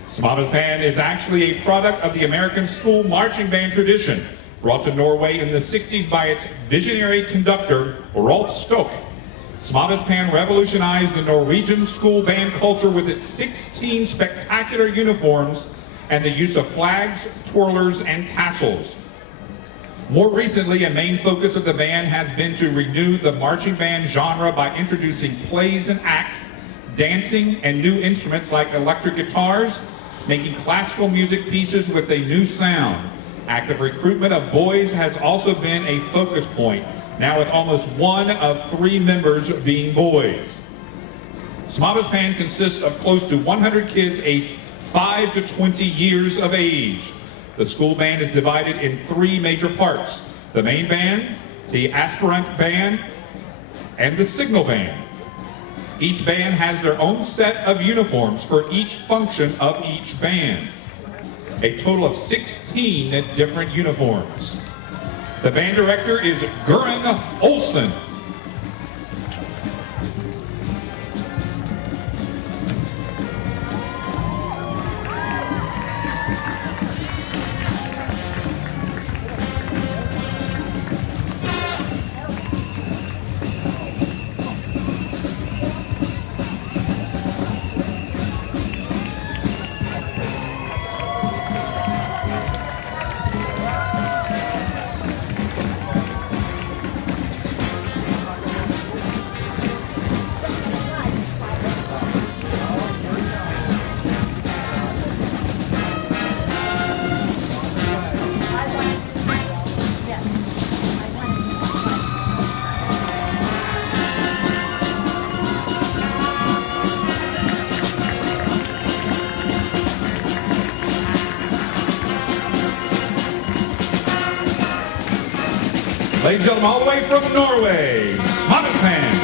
Smabbespan is actually a product of the American school marching band tradition, brought to Norway in the 60s by its visionary conductor, Rolf Stoke. Smabbespan revolutionized the Norwegian school band culture with its 16 spectacular uniforms and the use of flags, twirlers, and tassels. More recently, a main focus of the band has been to renew the marching band genre by introducing plays and acts, dancing, and new instruments like electric guitars, making classical music pieces with a new sound. Active recruitment of boys has also been a focus point, now with almost 1 of 3 members being boys. Smabbespan consists of close to 100 kids aged 5 to 20 years of age. The school band is divided in 3 major parts: the main band, the aspirant band, and the signal band. Each band has their own set of uniforms for each function of each band. A total of 16 different uniforms. The band director is Gurren Olsen. Ladies and gentlemen, all the way from Norway, Smabbespan.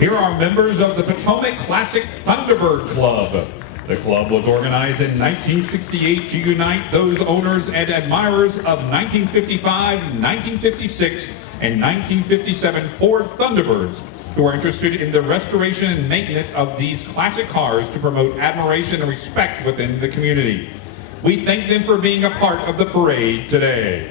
Here are members of the Potomac Classic Thunderbird Club. The club was organized in 1968 to unite those owners and admirers of 1955, 1956, and 1957 Ford Thunderbirds who are interested in the restoration and maintenance of these classic cars to promote admiration and respect within the community. We thank them for being a part of the parade today.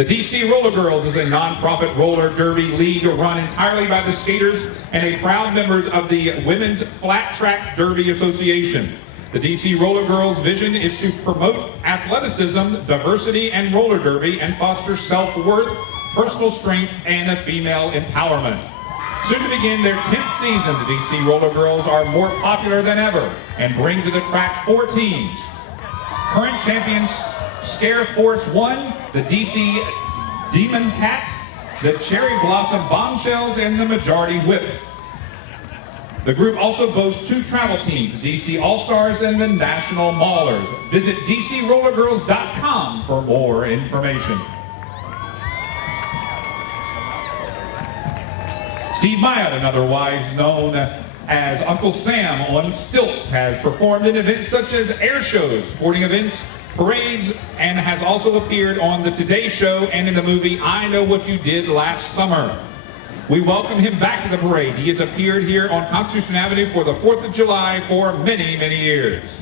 The DC Roller Girls is a nonprofit roller derby league run entirely by the skaters and a proud member of the Women's Flat Track Derby Association. The DC Roller Girls' vision is to promote athleticism, diversity, and roller derby and foster self-worth, personal strength, and female empowerment. Soon to begin their 10th season, the DC Roller Girls are more popular than ever and bring to the track 4 teams. Current champions Scare Force 1, the DC Demon Cats, the Cherry Blossom Bombshells, and the Majority Whips. The group also boasts 2 travel teams, the DC All-Stars and the National Maulers. Visit DCRollerGirls.com for more information. Steve Myatt, otherwise known as Uncle Sam on stilts, has performed in events such as air shows, sporting events, parades, and has also appeared on The Today Show and in the movie I Know What You Did Last Summer. We welcome him back to the parade. He has appeared here on Constitution Avenue for the 4th of July for many, many years.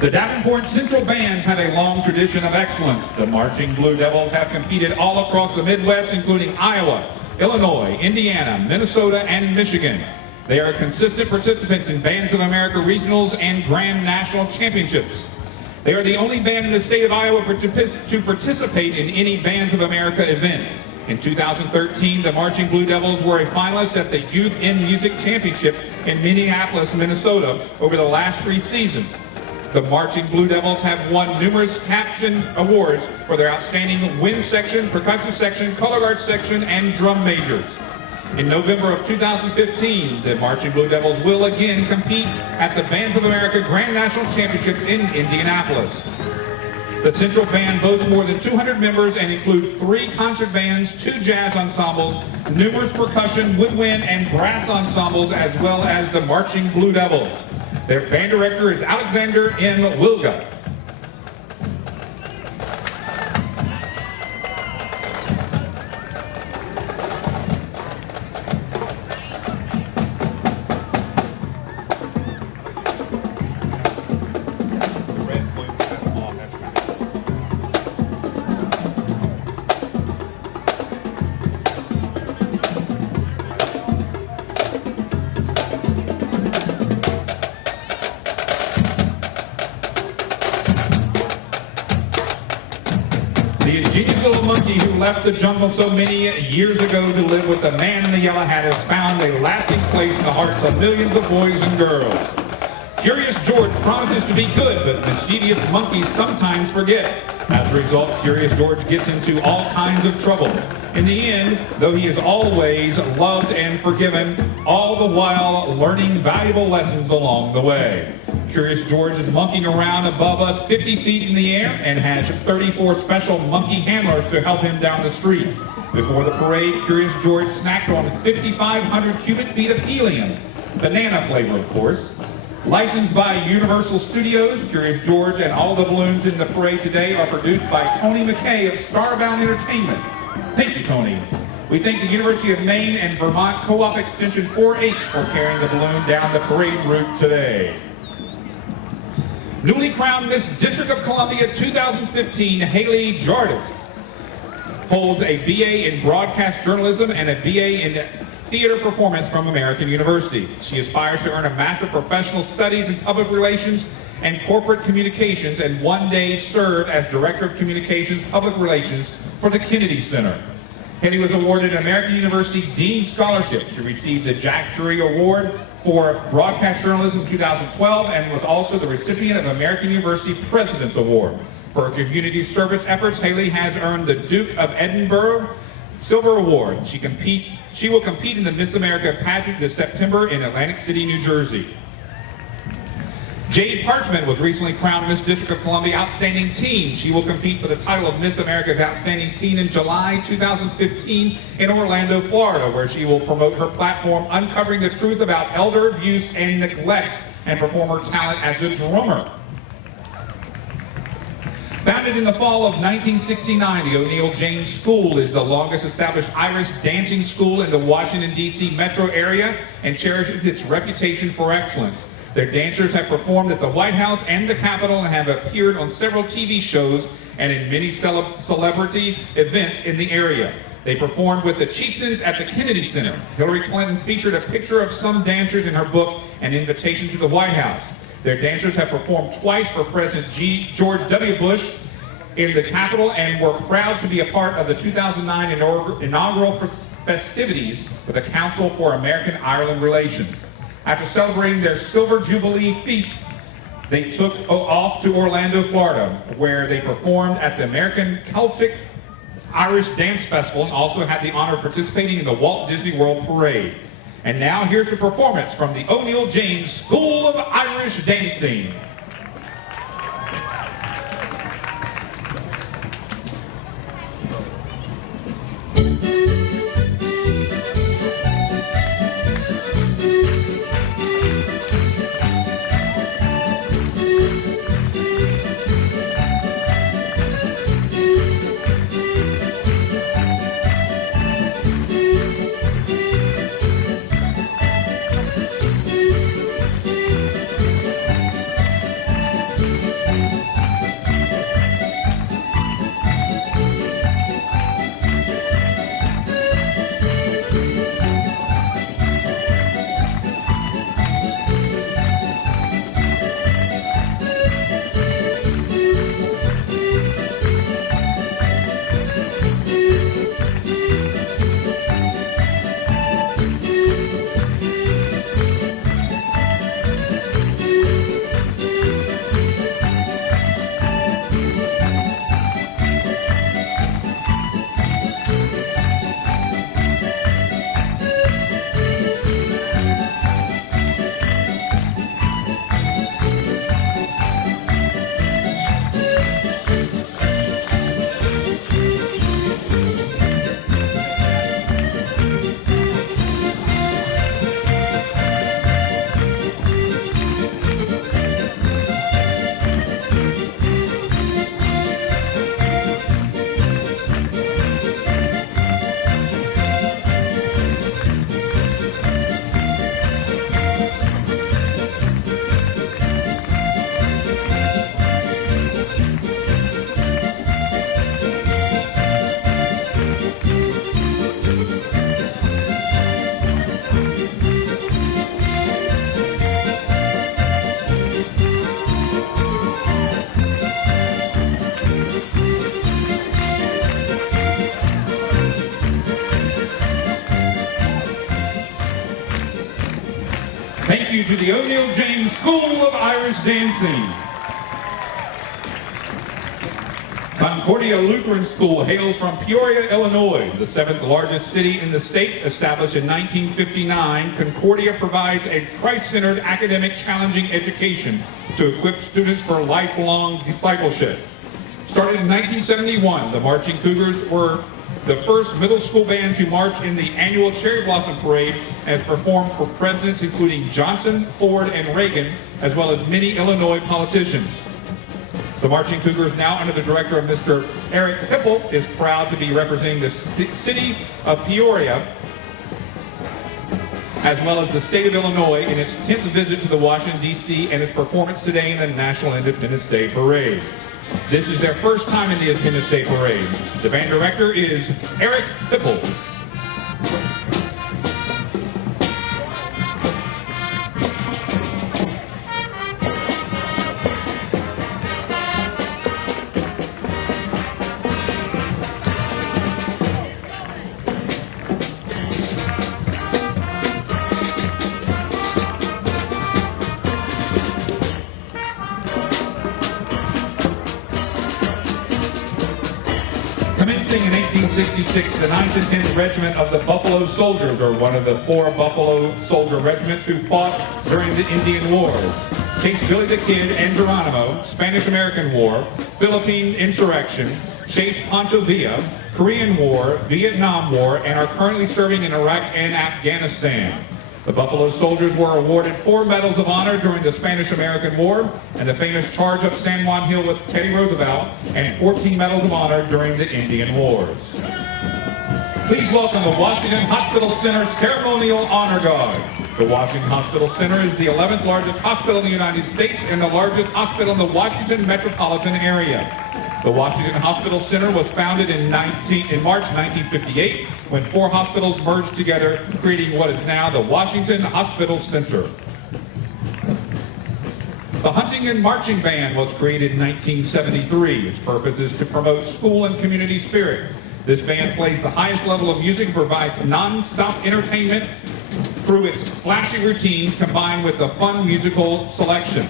The Davenport Central Bands have a long tradition of excellence. The Marching Blue Devils have competed all across the Midwest, including Iowa, Illinois, Indiana, Minnesota, and Michigan. They are consistent participants in Bands of America regionals and Grand National Championships. They are the only band in the state of Iowa to participate in any Bands of America event. In 2013, the Marching Blue Devils were a finalist at the Youth in Music Championship in Minneapolis, Minnesota over the last 3 seasons. The Marching Blue Devils have won numerous caption awards for their outstanding wind section, percussion section, color guard section, and drum majors. In November of 2015, the Marching Blue Devils will again compete at the Bands of America Grand National Championships in Indianapolis. The Central Band boasts more than 200 members and include 3 concert bands, 2 jazz ensembles, numerous percussion, woodwind, and brass ensembles, as well as the Marching Blue Devils. Their band director is Alexander M. Wilga. The ingenious little monkey who left the jungle so many years ago to live with the man in the yellow hat has found a lasting place in the hearts of millions of boys and girls. Curious George promises to be good, but mischievous monkeys sometimes forget. As a result, Curious George gets into all kinds of trouble. In the end, though he is always loved and forgiven, all the while learning valuable lessons along the way. Curious George is monkeying around above us 50 feet in the air and has 34 special monkey handlers to help him down the street. Before the parade, Curious George snacked on 5,500 cubic feet of helium, banana flavor of course. Licensed by Universal Studios, Curious George and all the balloons in the parade today are produced by Tony McKay of Starbound Entertainment. Thank you, Tony. We thank the University of Maine and Vermont Co-op Extension 4-H for carrying the balloon down the parade route today. Newly crowned Miss District of Columbia 2015, Haley Jardis holds a BA in Broadcast Journalism and a BA in Theater Performance from American University. She aspires to earn a Master of Professional Studies in Public Relations and Corporate Communications and one day serve as Director of Communications Public Relations for the Kennedy Center. Haley was awarded an American University Dean Scholarship. She received the Jack Jury Award for Broadcast Journalism 2012 and was also the recipient of American University President's Award. For her community service efforts, Haley has earned the Duke of Edinburgh Silver Award. She will compete in the Miss America pageant this September in Atlantic City, New Jersey. Jade Parchment was recently crowned Miss District of Columbia Outstanding Teen. She will compete for the title of Miss America's Outstanding Teen in July 2015 in Orlando, Florida, where she will promote her platform Uncovering the Truth About Elder Abuse and Neglect and perform her talent as a drummer. Founded in the fall of 1969, the O'Neill James School is the longest established Irish dancing school in the Washington, D.C. metro area and cherishes its reputation for excellence. Their dancers have performed at the White House and the Capitol and have appeared on several TV shows and in many celebrity events in the area. They performed with the Chieftains at the Kennedy Center. Hillary Clinton featured a picture of some dancers in her book, An Invitation to the White House. Their dancers have performed twice for President George W. Bush in the Capitol and were proud to be a part of the 2009 inaugural festivities for the Council for American-Ireland Relations. After celebrating their Silver Jubilee feast, they took off to Orlando, Florida, where they performed at the American Celtic Irish Dance Festival and also had the honor of participating in the Walt Disney World Parade. And now here's a performance from the O'Neill James School of Irish Dancing. Thank you to the O'Neill James School of Irish Dancing. Concordia Lutheran School hails from Peoria, Illinois, the 7th largest city in the state. Established in 1959, Concordia provides a Christ-centered, academic, challenging education to equip students for lifelong discipleship. Started in 1971, the Marching Cougars were the first middle school band to march in the annual Cherry Blossom Parade and has performed for presidents including Johnson, Ford, and Reagan, as well as many Illinois politicians. The Marching Cougars, now under the director of Mr. Eric Hipple, is proud to be representing the city of Peoria, as well as the state of Illinois, in its 10th visit to the Washington, D.C., and its performance today in the National Independence Day Parade. This is their first time in the Independence Day Parade. The band director is Eric Hipple. Commencing in 1866, the 9th and 10th Regiment of the Buffalo Soldiers are one of the 4 Buffalo Soldier regiments who fought during the Indian Wars. Chased Billy the Kid and Geronimo, Spanish-American War, Philippine Insurrection, chased Pancho Villa, Korean War, Vietnam War, and are currently serving in Iraq and Afghanistan. The Buffalo Soldiers were awarded 4 medals of honor during the Spanish-American War and the famous charge up San Juan Hill with Teddy Roosevelt, and 14 medals of honor during the Indian Wars. Please welcome the Washington Hospital Center Ceremonial Honor Guard. The Washington Hospital Center is the 11th largest hospital in the United States and the largest hospital in the Washington metropolitan area. The Washington Hospital Center was founded in March 1958 when 4 hospitals merged together, creating what is now the Washington Hospital Center. The Hunting and Marching Band was created in 1973. Its purpose is to promote school and community spirit. This band plays the highest level of music and provides non-stop entertainment through its flashy routines combined with a fun musical selection.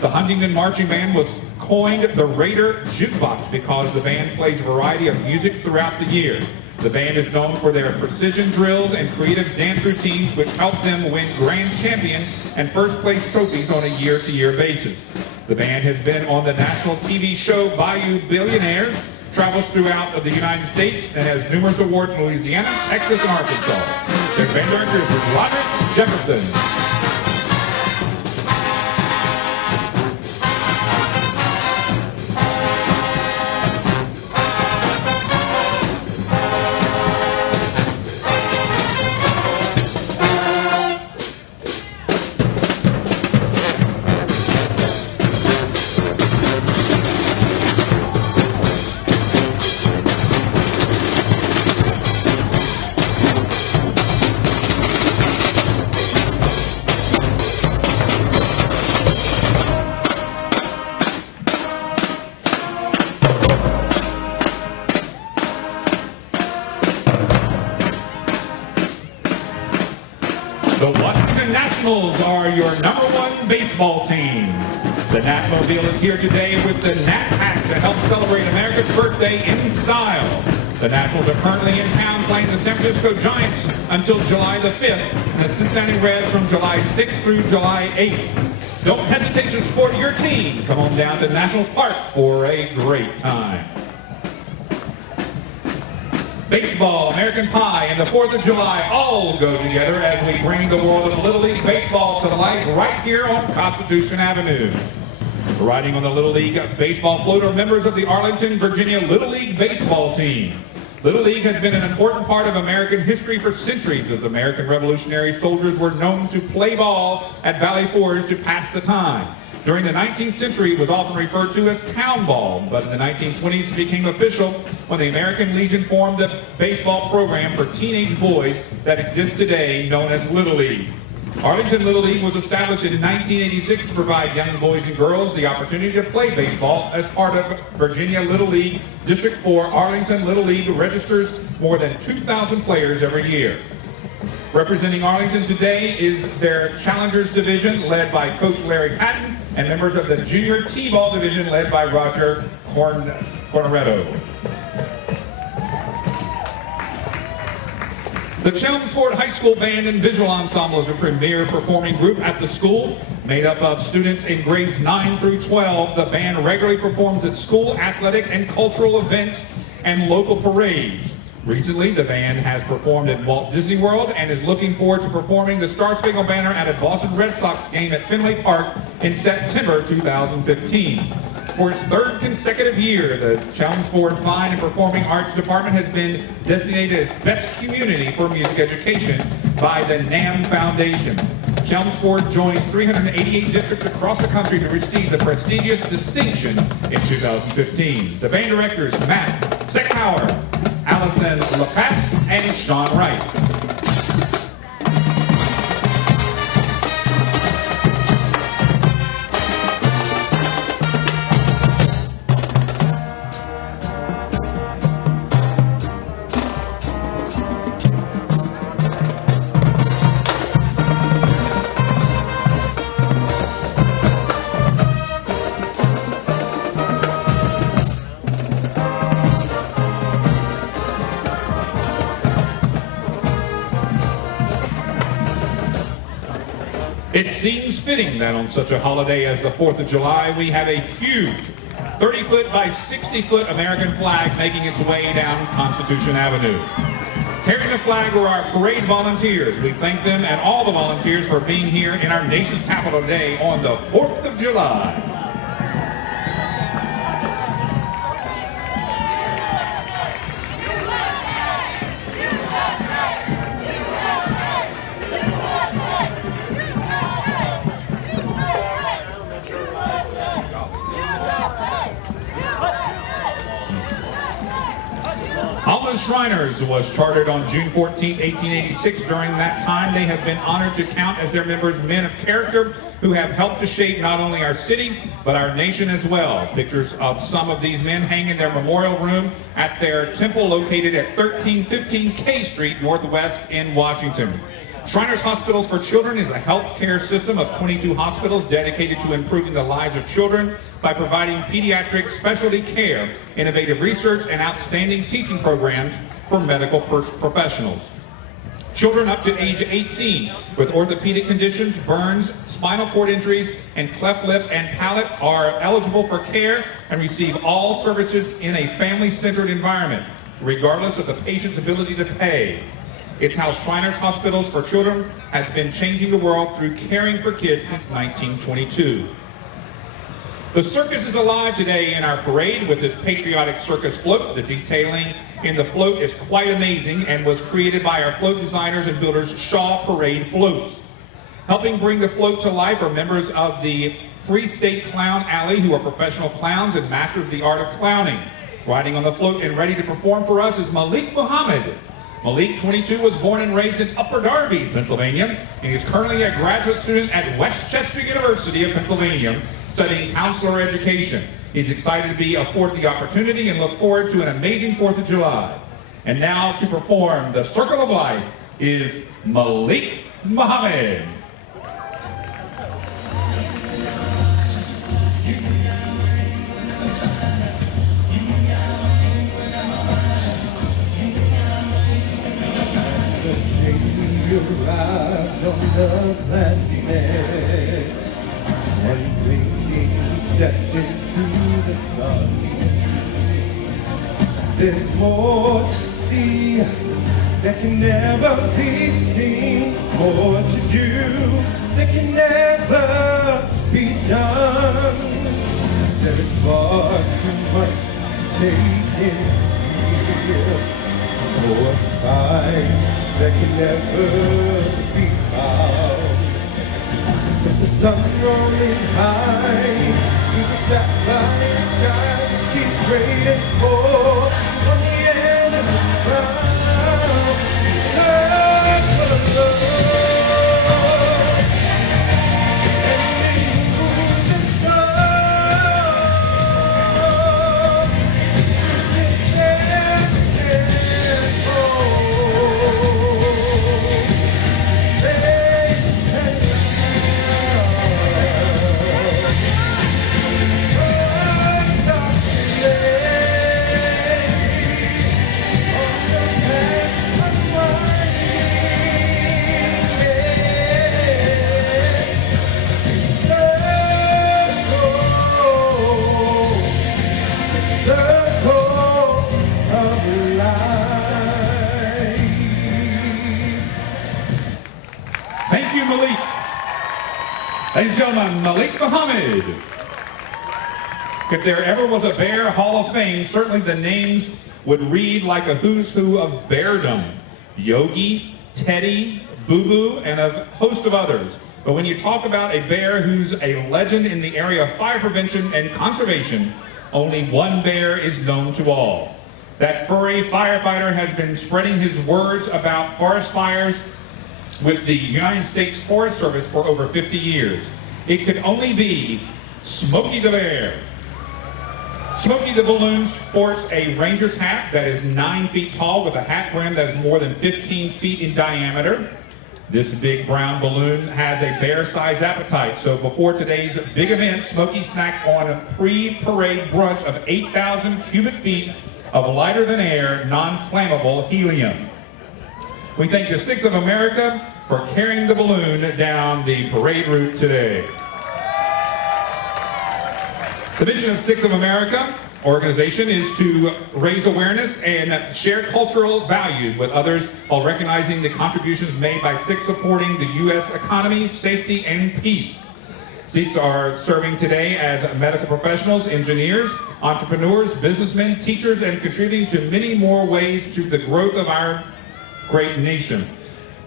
The Huntington Marching Band was coined the Raider Jukebox because the band plays a variety of music throughout the year. The band is known for their precision drills and creative dance routines, which help them win grand champion and first place trophies on a year-to-year basis. The band has been on the national TV show Bayou Billionaires, travels throughout the United States, and has numerous awards in Louisiana, Texas, and Arkansas. Their band director is Roderick Jefferson. The Washington Nationals are your #1 baseball team. The Natmobile is here today with the Nat Pack to help celebrate America's birthday in style. The Nationals are currently in town playing the San Francisco Giants until July the 5th, and the Cincinnati Reds from July 6th through July 8th. Don't hesitate to support your team. Come on down to Nationals Park for a great time. Baseball, American Pie, and the 4th of July all go together as we bring the world of Little League Baseball to life right here on Constitution Avenue. Riding on the Little League Baseball float are members of the Arlington, Virginia Little League Baseball team. Little League has been an important part of American history for centuries, as American Revolutionary soldiers were known to play ball at Valley Forge to pass the time. During the 19th century, it was often referred to as town ball, but in the 1920s it became official when the American Legion formed a baseball program for teenage boys that exists today, known as Little League. Arlington Little League was established in 1986 to provide young boys and girls the opportunity to play baseball as part of Virginia Little League. District 4 Arlington Little League registers more than 2,000 players every year. Representing Arlington today is their Challengers Division, led by Coach Larry Patton, and members of the Junior T-Ball Division, led by Roger Corneretto. The Chelmsford High School Band and Visual Ensemble is a premier performing group at the school. Made up of students in grades 9 through 12, the band regularly performs at school athletic and cultural events and local parades. Recently, the band has performed at Walt Disney World and is looking forward to performing the Star Spangled Banner at a Boston Red Sox game at Fenway Park in September 2015. For its 3rd consecutive year, the Chelmsford Fine and Performing Arts Department has been designated as Best Community for Music Education by the NAM Foundation. Chelmsford joins 388 districts across the country to receive the prestigious distinction in 2015. The band directors, Matt Seckhauer, Allison LaPasse, and Sean Wright. It seems fitting that on such a holiday as the 4th of July, we have a huge 30-foot by 60-foot American flag making its way down Constitution Avenue. Carrying the flag are our parade volunteers. We thank them and all the volunteers for being here in our nation's capital today on the 4th of July. Alma's Shriners was chartered on June 14, 1886. During that time, they have been honored to count as their members men of character who have helped to shape not only our city, but our nation as well. Pictures of some of these men hang in their memorial room at their temple located at 1315 K Street Northwest in Washington. Shriners Hospitals for Children is a health care system of 22 hospitals dedicated to improving the lives of children by providing pediatric specialty care, innovative research, and outstanding teaching programs for medical professionals. Children up to age 18 with orthopedic conditions, burns, spinal cord injuries, and cleft lip and palate are eligible for care and receive all services in a family-centered environment, regardless of the patient's ability to pay. It's how Shriners Hospitals for Children has been changing the world through caring for kids since 1922. The circus is alive today in our parade with this patriotic circus float. The detailing in the float is quite amazing and was created by our float designers and builders, Shaw Parade Floats. Helping bring the float to life are members of the Free State Clown Alley, who are professional clowns and masters of the art of clowning. Riding on the float and ready to perform for us is Malik Muhammad. Malik, 22, was born and raised in Upper Darby, Pennsylvania, and is currently a graduate student at Westchester University of Pennsylvania, studying counselor education. He's excited to be afforded the opportunity and look forward to an amazing 4th of July. And now to perform the Circle of Life is Malik Muhammad. Arrived on the planet and bringing stepped into the sun. There's more to see that can never be seen, more to do that can never be done. There is far too much to take in here, more to find that can never be found. With the sun rolling high through the sapphire sky, keeps raining for on the enemy's ground. Circle of love, and move the sun. Thank you, Malik. Ladies and gentlemen, Malik Muhammad. If there ever was a Bear Hall of Fame, certainly the names would read like a who's who of beardom. Yogi, Teddy, Boo Boo, and a host of others. But when you talk about a bear who's a legend in the area of fire prevention and conservation, only one bear is known to all. That furry firefighter has been spreading his words about forest fires with the United States Forest Service for over 50 years. It could only be Smokey the Bear. Smokey the Balloon sports a ranger's hat that is 9 feet tall with a hat brim that is more than 15 feet in diameter. This big brown balloon has a bear-sized appetite, so before today's big event, Smokey snacked on a pre-parade brunch of 8,000 cubic feet of lighter-than-air, non-flammable helium. We thank the Six of America for carrying the balloon down the parade route today. The mission of Six of America organization is to raise awareness and share cultural values with others while recognizing the contributions made by Sikhs supporting the U.S. economy, safety, and peace. Sikhs are serving today as medical professionals, engineers, entrepreneurs, businessmen, teachers, and contributing to many more ways to the growth of our great nation.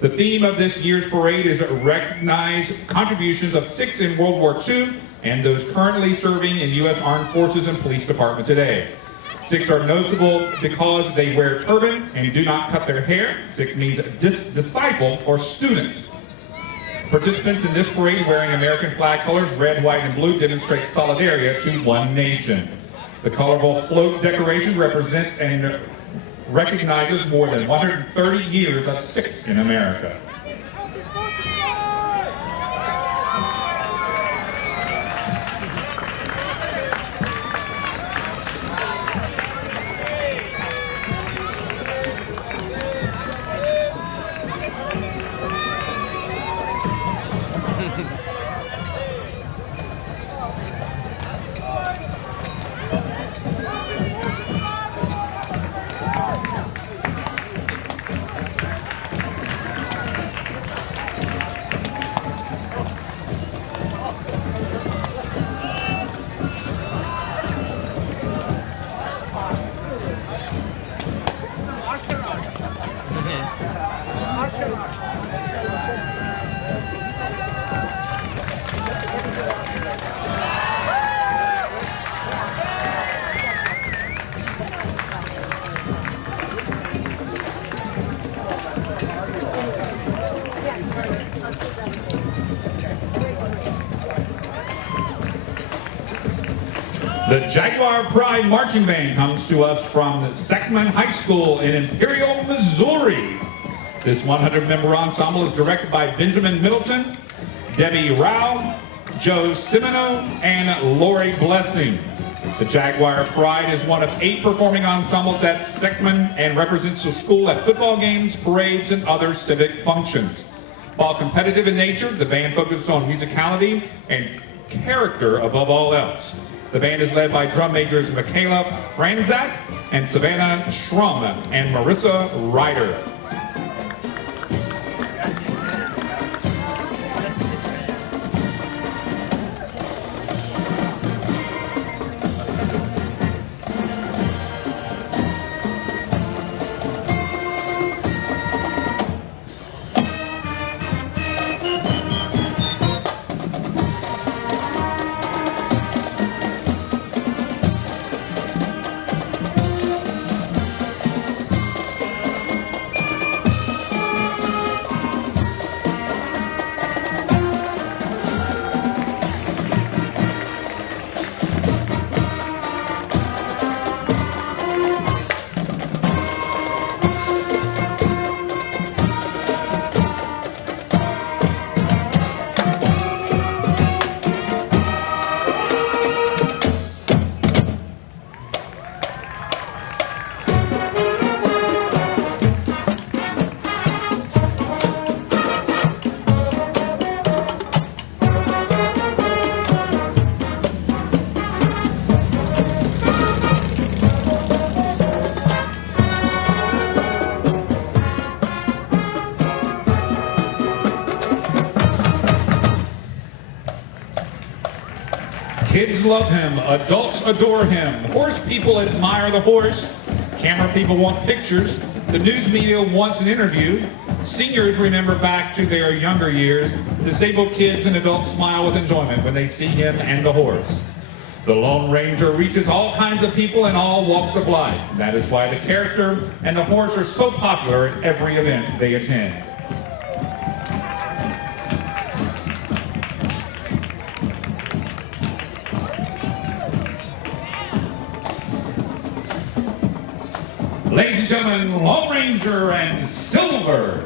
The theme of this year's parade is recognize contributions of Sikhs in World War II and those currently serving in U.S. Armed Forces and Police Department today. Sikhs are noticeable because they wear turban and do not cut their hair. Sikh means disciple or student. Participants in this parade wearing American flag colors, red, white, and blue, demonstrate solidarity to one nation. The colorful float decoration represents and recognizes more than 130 years of Sikhs in America. The Jaguar Pride Marching Band comes to us from Seckman High School in Imperial, Missouri. This 100-member ensemble is directed by Benjamin Middleton, Debbie Rao, Joe Simino, and Lori Blessing. The Jaguar Pride is one of 8 performing ensembles at Seckman and represents the school at football games, parades, and other civic functions. While competitive in nature, the band focuses on musicality and character above all else. The band is led by drum majors Michaela Franzak and Savannah Schrum and Marissa Ryder. Kids love him, adults adore him, horse people admire the horse, camera people want pictures, the news media wants an interview, seniors remember back to their younger years, disabled kids and adults smile with enjoyment when they see him and the horse. The Lone Ranger reaches all kinds of people in all walks of life. That is why the character and the horse are so popular at every event they attend. Ladies and gentlemen, Lone Ranger and Silver.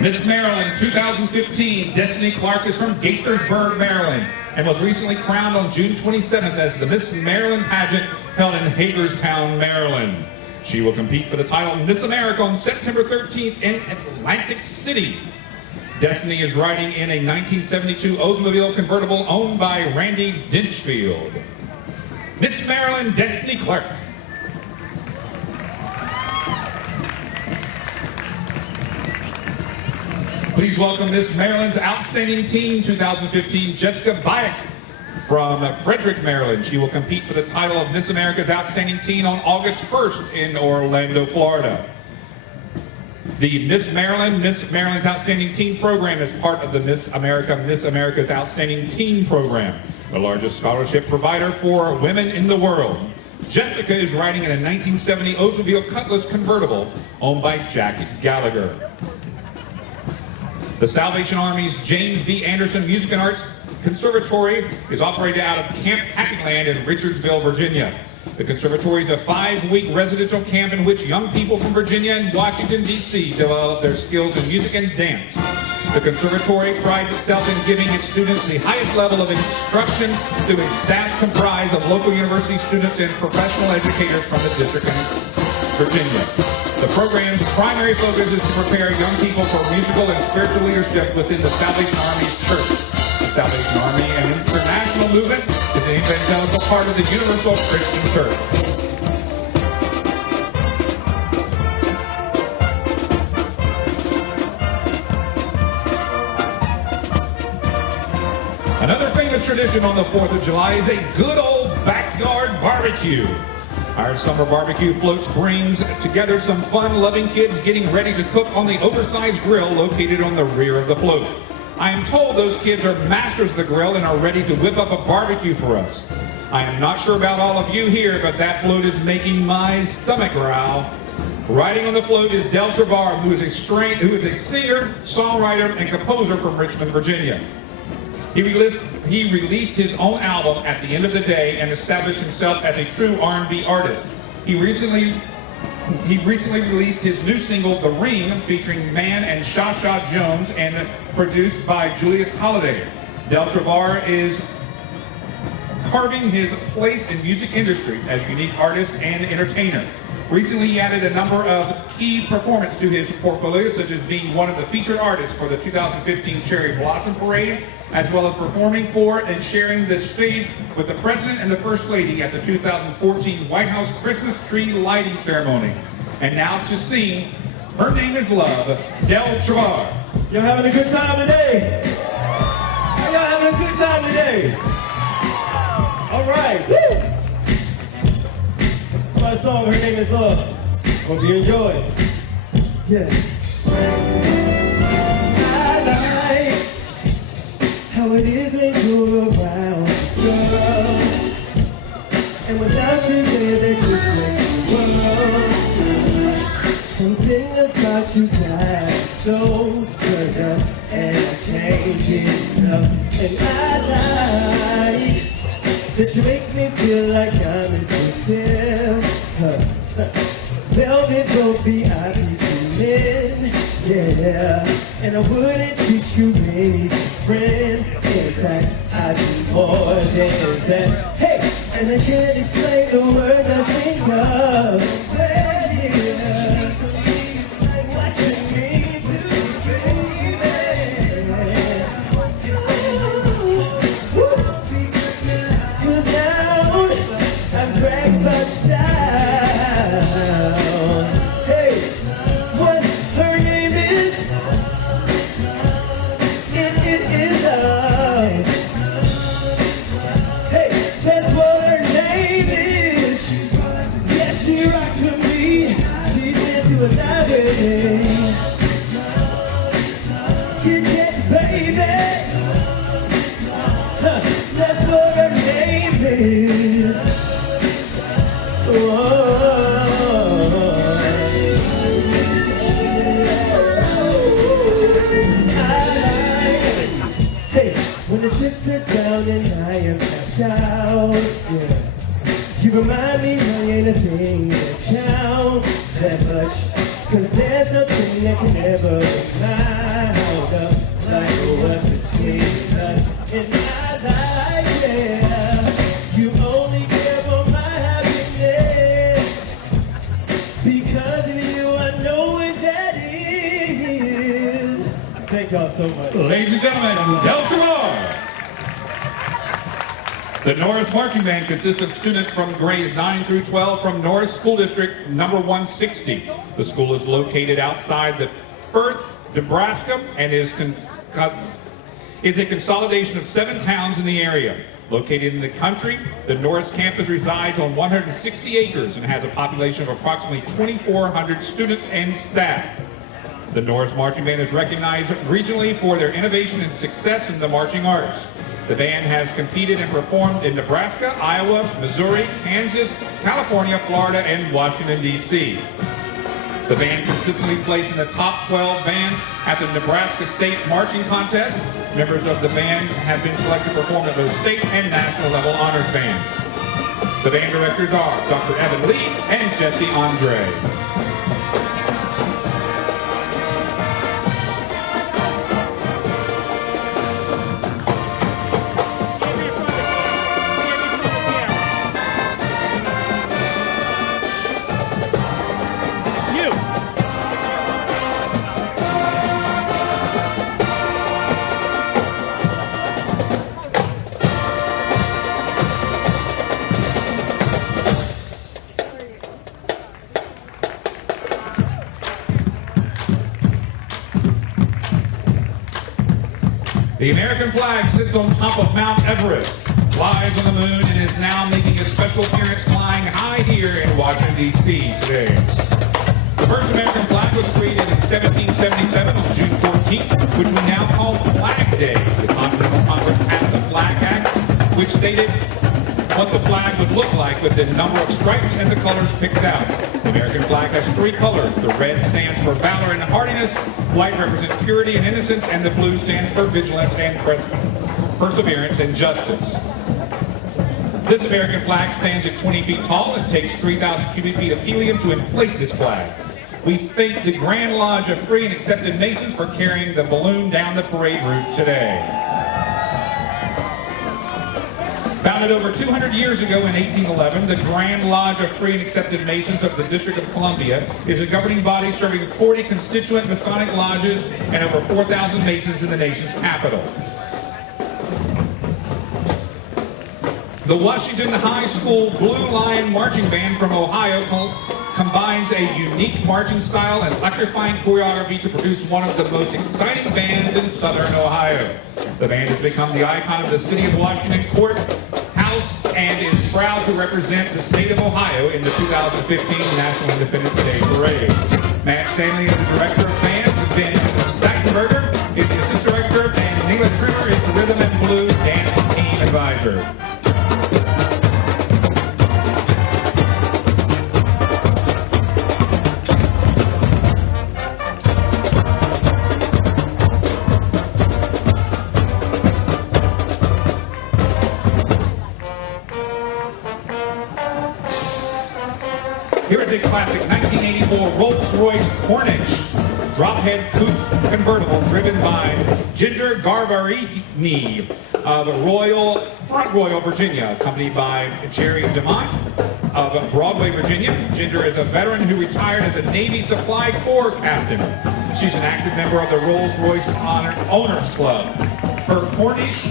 Miss Maryland 2015, Destiny Clark is from Gaithersburg, Maryland. and was recently crowned on June 27th as the Miss Maryland pageant held in Hagerstown, Maryland. She will compete for the title of Miss America on September 13th in Atlantic City. Destiny is riding in a 1972 Oldsmobile convertible owned by Randy Dinchfield. Miss Maryland, Destiny Clark. Please welcome Miss Maryland's Outstanding Teen 2015, Jessica Bayek from Frederick, Maryland. She will compete for the title of Miss America's Outstanding Teen on August 1st in Orlando, Florida. The Miss Maryland's Outstanding Teen program is part of the Miss America's Outstanding Teen program, the largest scholarship provider for women in the world. Jessica is riding in a 1970 Oldsmobile Cutlass convertible owned by Jack Gallagher. The Salvation Army's James B. Anderson Music and Arts Conservatory is operated out of Camp Happy Land in Richardsville, Virginia. The conservatory is a 5-week residential camp in which young people from Virginia and Washington, D.C. develop their skills in music and dance. The conservatory prides itself in giving its students the highest level of instruction through a staff comprised of local university students and professional educators from the district in Virginia. The program's primary focus is to prepare young people for musical and spiritual leadership within the Salvation Army's church. The Salvation Army, an international movement, is the evangelical part of the Universal Christian Church. Another famous tradition on the 4th of July is a good old backyard barbecue. Our summer barbecue floats brings together some fun-loving kids getting ready to cook on the oversized grill located on the rear of the float. I am told those kids are masters of the grill and are ready to whip up a barbecue for us. I am not sure about all of you here, but that float is making my stomach growl. Riding on the float is Del Travar, who is a singer, songwriter, and composer from Richmond, Virginia. He released his own album At the End of the Day and established himself as a true R&B artist. He recently released his new single, The Ring, featuring Man and Sha Sha Jones and produced by Julius Holliday. Del Travar is carving his place in music industry as a unique artist and entertainer. Recently, he added a number of key performances to his portfolio, such as being one of the featured artists for the 2015 Cherry Blossom Parade, as well as performing for and sharing the stage with the President and the First Lady at the 2014 White House Christmas tree lighting ceremony. And now to sing, her name is Love, Del Travar. Y'all having a good time today? Y'all having a good time today? All right. Woo! This is my song, Her Name is Love. Hope you enjoy it. Yeah. How it is when you're around, girl. And without you there, that just makes the world. Something about you got so turned up, and I can't get enough. And I like that you make me feel like I'm in hotel. Velvet rope VIP men, yeah. And I wouldn't treat you any friend. In fact, I'd do more than that. Hey, and I can't explain the words I think of. What you mean to me, you're down, I'm dragged but down. Hey, what her name is? It is love. Hey, that's what her name is. Yes, she rocks with me. Thank y'all so much. Ladies and gentlemen, Del Solar. The Norris Marching Band consists of students from grades 9 through 12 from Norris School District number 160. The school is located outside the Perth, Nebraska, and is a consolidation of 7 towns in the area. Located in the country, the Norris campus resides on 160 acres and has a population of approximately 2,400 students and staff. The Norris Marching Band is recognized regionally for their innovation and success in the marching arts. The band has competed and performed in Nebraska, Iowa, Missouri, Kansas, California, Florida, and Washington, D.C. The band consistently placed in the top 12 bands at the Nebraska State Marching Contest. Members of the band have been selected to perform at both state and national level honors bands. The band directors are Dr. Evan Lee and Jesse Andre. The American flag sits on top of Mount Everest, flies on the moon, and is now making a special appearance flying high here in Washington, D.C. today. The first American flag was created in 1777 on June 14th, which we now call Flag Day. The Continental Congress passed the Flag Act, which stated what the flag would look like with the number of stripes and the colors picked out. The American flag has 3 colors. The red stands for valor and hardiness, white represents purity and innocence, and the blue stands for vigilance and perseverance and justice. This American flag stands at 20 feet tall and takes 3,000 cubic feet of helium to inflate this flag. We thank the Grand Lodge of Free and Accepted Masons for carrying the balloon down the parade route today. Founded over 200 years ago in 1811, the Grand Lodge of Free and Accepted Masons of the District of Columbia is a governing body serving 40 constituent Masonic lodges and over 4,000 Masons in the nation's capital. The Washington High School Blue Lion Marching Band from Ohio combines a unique marching style and electrifying choreography to produce one of the most exciting bands in Southern Ohio. The band has become the icon of the city of Washington Courthouse and is proud to represent the state of Ohio in the 2015 National Independence Day Parade. Matt Stanley is the director of bands, Ben Stackenberger is the assistant director, and Neela Trimmer is the rhythm and blues dance team advisor. Here is a classic 1984 Rolls-Royce Corniche drop-head coupe convertible driven by Ginger Garvarini of Front Royal, Virginia, accompanied by Jerry DeMont of Broadway, Virginia. Ginger is a veteran who retired as a Navy Supply Corps captain. She's an active member of the Rolls-Royce Owners Club. Her Corniche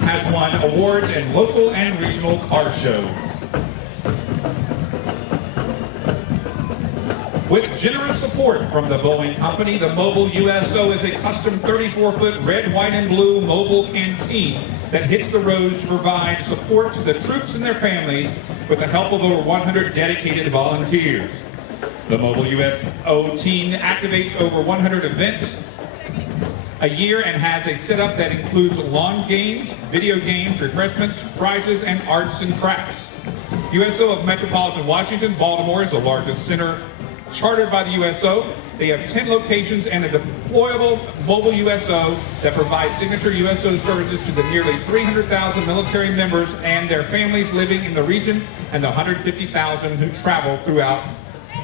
has won awards in local and regional car shows. With generous support from the Boeing Company, the Mobile USO is a custom 34-foot red, white, and blue mobile canteen that hits the roads to provide support to the troops and their families with the help of over 100 dedicated volunteers. The Mobile USO team activates over 100 events a year and has a setup that includes lawn games, video games, refreshments, prizes, and arts and crafts. USO of Metropolitan Washington, Baltimore is the largest center chartered by the USO. They have 10 locations and a deployable mobile USO that provides signature USO services to the nearly 300,000 military members and their families living in the region and the 150,000 who travel throughout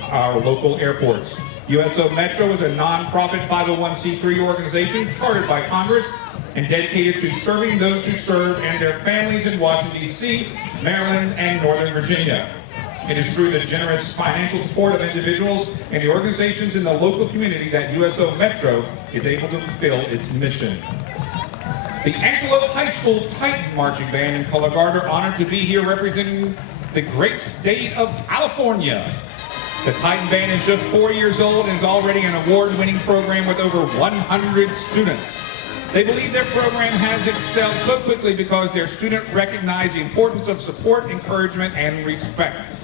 our local airports. USO Metro is a nonprofit 501c3 organization chartered by Congress and dedicated to serving those who serve and their families in Washington, D.C., Maryland, and Northern Virginia. It is through the generous financial support of individuals and the organizations in the local community that USO Metro is able to fulfill its mission. The Antelope High School Titan Marching Band in Color Guard are honored to be here representing the great state of California. The Titan Band is just 4 years old and is already an award-winning program with over 100 students. They believe their program has excelled so quickly because their students recognize the importance of support, encouragement, and respect.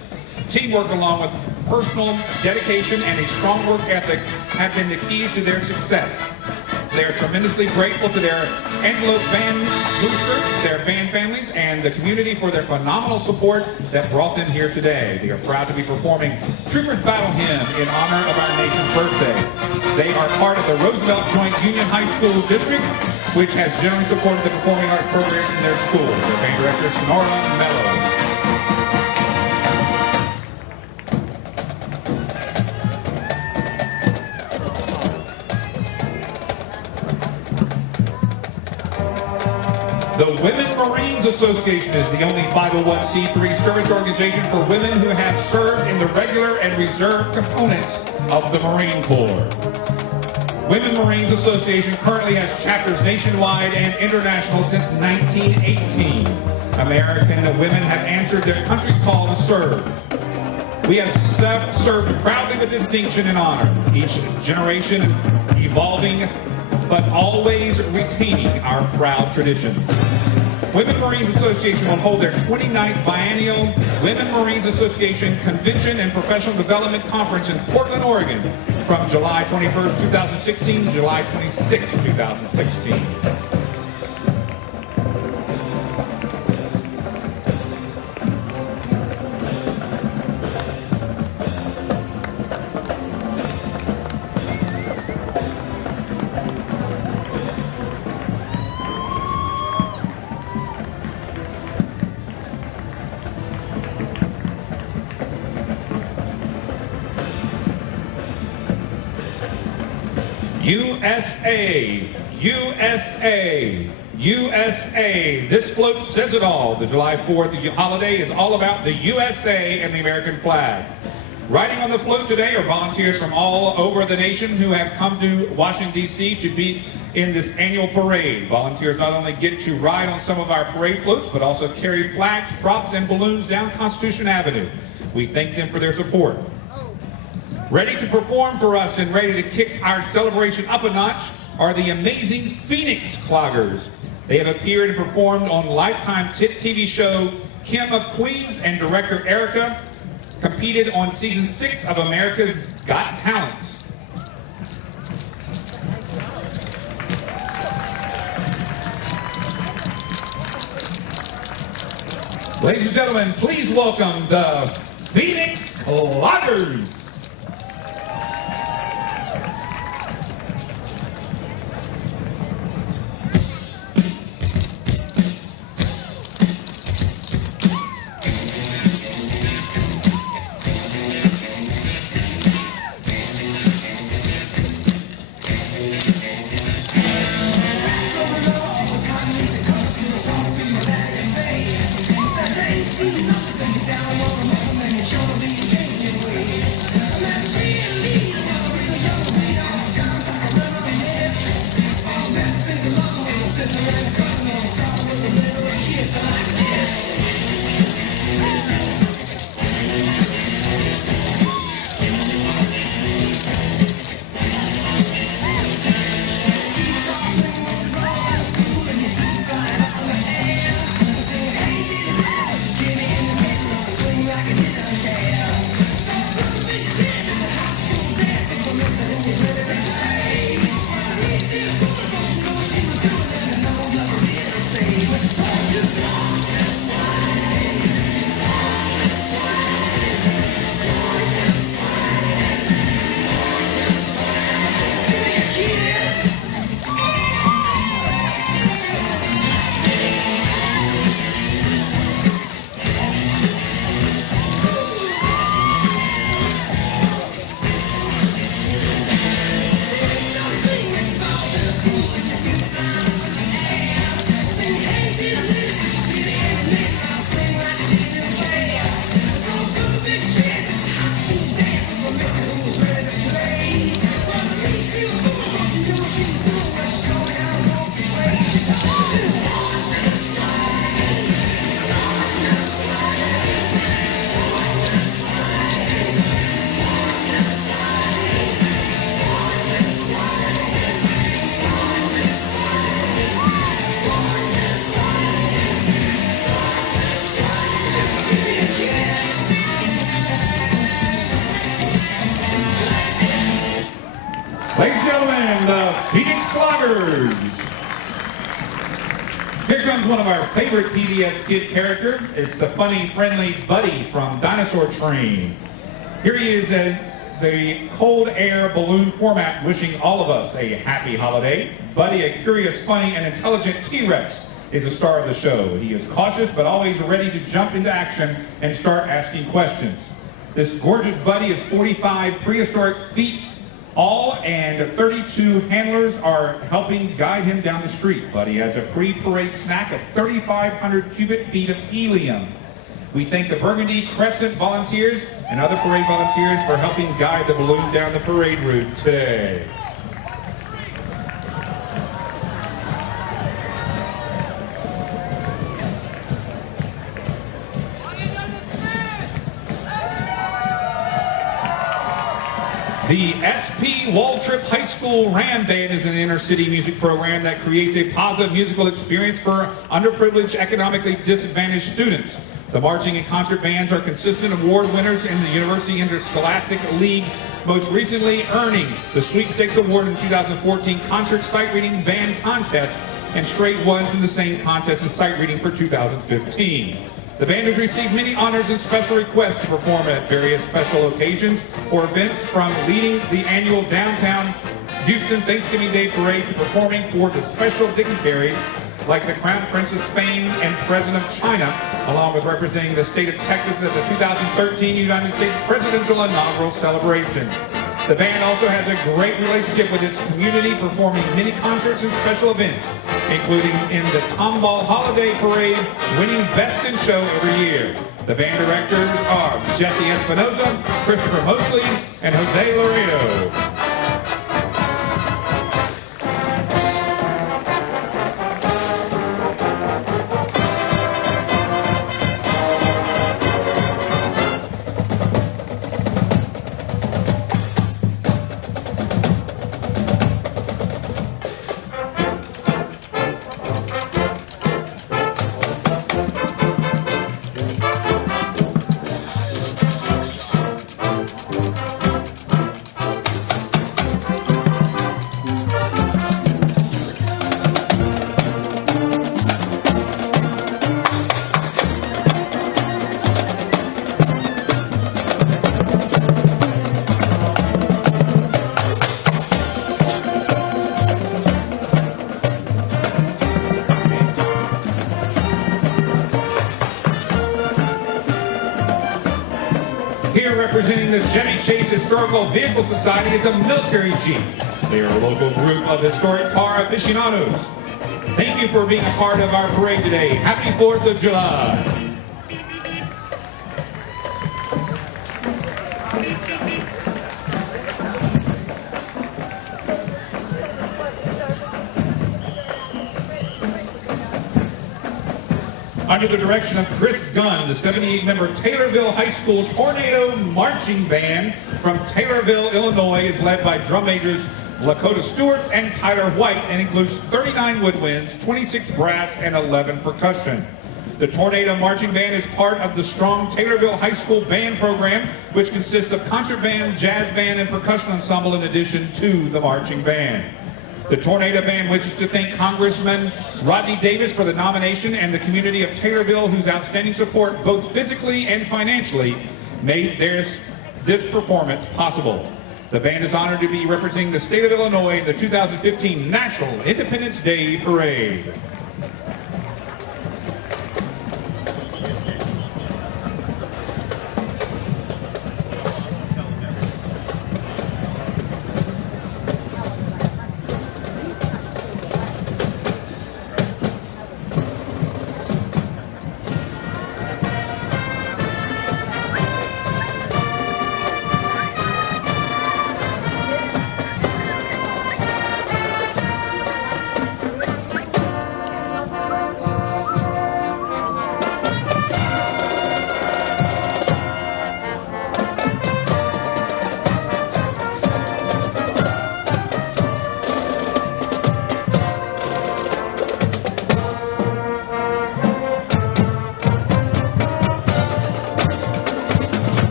Teamwork along with personal dedication and a strong work ethic have been the keys to their success. They are tremendously grateful to their Antelope Band boosters, their band families, and the community for their phenomenal support that brought them here today. They are proud to be performing Trooper's Battle Hymn in honor of our nation's birthday. They are part of the Roosevelt Joint Union High School District, which has generally supported the performing arts programs in their school. Their band director, Sonora Mello. The Women Marines Association is the only 501c3 service organization for women who have served in the regular and reserve components of the Marine Corps. Women Marines Association currently has chapters nationwide and international since 1918. American women have answered their country's call to serve. We have served proudly with distinction and honor, each generation evolving but always retaining our proud traditions. Women Marines Association will hold their 29th biennial Women Marines Association Convention and Professional Development Conference in Portland, Oregon from July 21st, 2016 to July 26th, 2016. USA, USA, USA. This float says it all. The July 4th holiday is all about the USA and the American flag. Riding on the float today are volunteers from all over the nation who have come to Washington, D.C. to be in this annual parade. Volunteers not only get to ride on some of our parade floats, but also carry flags, props, and balloons down Constitution Avenue. We thank them for their support. Ready to perform for us and ready to kick our celebration up a notch are the amazing Phoenix Cloggers. They have appeared and performed on Lifetime's hit TV show Kim of Queens, and director Erica competed on season 6 of America's Got Talent. Ladies and gentlemen, please welcome the Phoenix Cloggers. Loggers. Here comes one of our favorite PBS kid character. It's the funny, friendly Buddy from Dinosaur Train. Here he is in the cold air balloon format, wishing all of us a happy holiday. Buddy, a curious, funny, and intelligent T-Rex, is the star of the show. He is cautious, but always ready to jump into action and start asking questions. This gorgeous Buddy is 45 prehistoric feet all, and 32 handlers are helping guide him down the street. Buddy has a pre-parade snack of 3,500 cubic feet of helium. We thank the Burgundy Crescent volunteers and other parade volunteers for helping guide the balloon down the parade route today. The SP Waltrip High School Ram Band is an inner-city music program that creates a positive musical experience for underprivileged, economically disadvantaged students. The marching and concert bands are consistent award winners in the University Interscholastic League, most recently earning the Sweepstakes Award in 2014 Concert Sight Reading Band Contest and straight ones in the same contest in sight reading for 2015. The band has received many honors and special requests to perform at various special occasions or events, from leading the annual downtown Houston Thanksgiving Day Parade to performing for the special dignitaries like the Crown Prince of Spain and President of China, along with representing the state of Texas at the 2013 United States Presidential Inaugural Celebration. The band also has a great relationship with its community, performing many concerts and special events, including in the Tomball Holiday Parade, winning Best in Show every year. The band directors are Jesse Espinoza, Christopher Mosley, and Jose Laredo. Here representing the Chevy Chase Historical Vehicle Society is the Military Jeep. They are a local group of historic car aficionados. Thank you for being a part of our parade today. Happy 4th of July. Under the direction of Chris Gunn, the 78-member Taylorville High School Tornado Marching Band from Taylorville, Illinois is led by drum majors Lakota Stewart and Tyler White and includes 39 woodwinds, 26 brass, and 11 percussion. The Tornado Marching Band is part of the strong Taylorville High School band program, which consists of concert band, jazz band, and percussion ensemble in addition to the marching band. The Tornado Band wishes to thank Congressman Rodney Davis for the nomination and the community of Taylorville, whose outstanding support, both physically and financially, made this performance possible. The band is honored to be representing the state of Illinois in the 2015 National Independence Day Parade.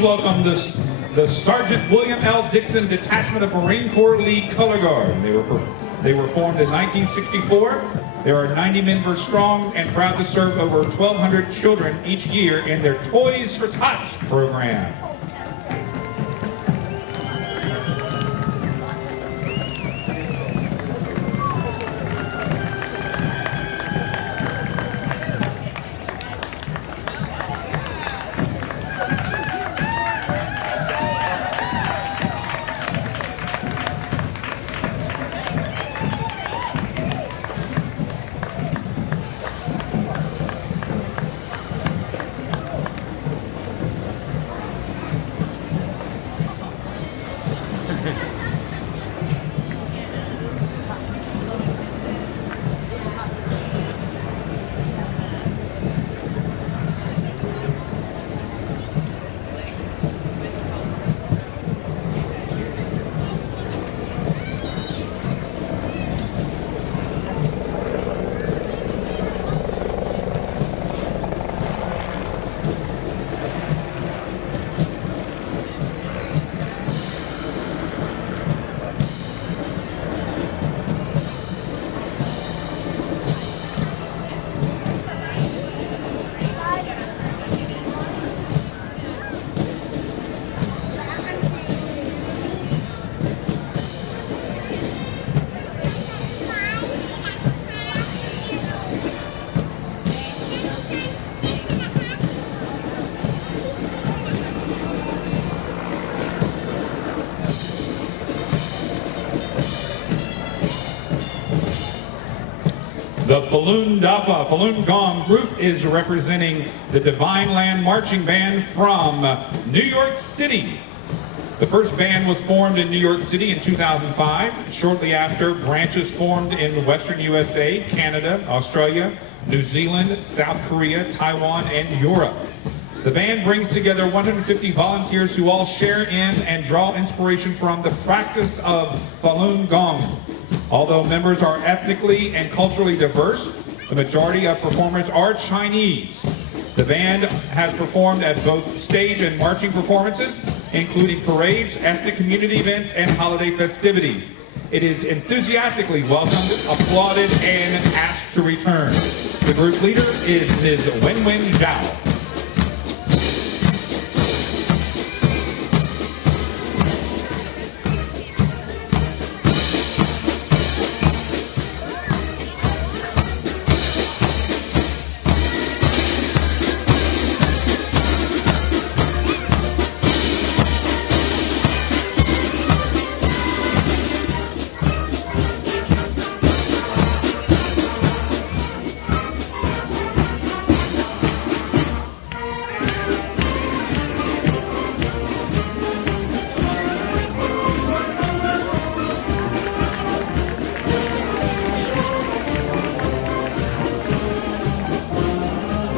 Please welcome the Sergeant William L. Dixon Detachment of Marine Corps League Color Guard. They were formed in 1964. They are 90 members strong and proud to serve over 1,200 children each year in their Toys for Tots program. The Falun Gong group is representing the Divine Land Marching Band from New York City. The first band was formed in New York City in 2005. Shortly after, branches formed in Western USA, Canada, Australia, New Zealand, South Korea, Taiwan, and Europe. The band brings together 150 volunteers who all share in and draw inspiration from the practice of Falun Gong. Although members are ethnically and culturally diverse, the majority of performers are Chinese. The band has performed at both stage and marching performances, including parades, ethnic community events, and holiday festivities. It is enthusiastically welcomed, applauded, and asked to return. The group leader is Ms. Wenwen Zhao.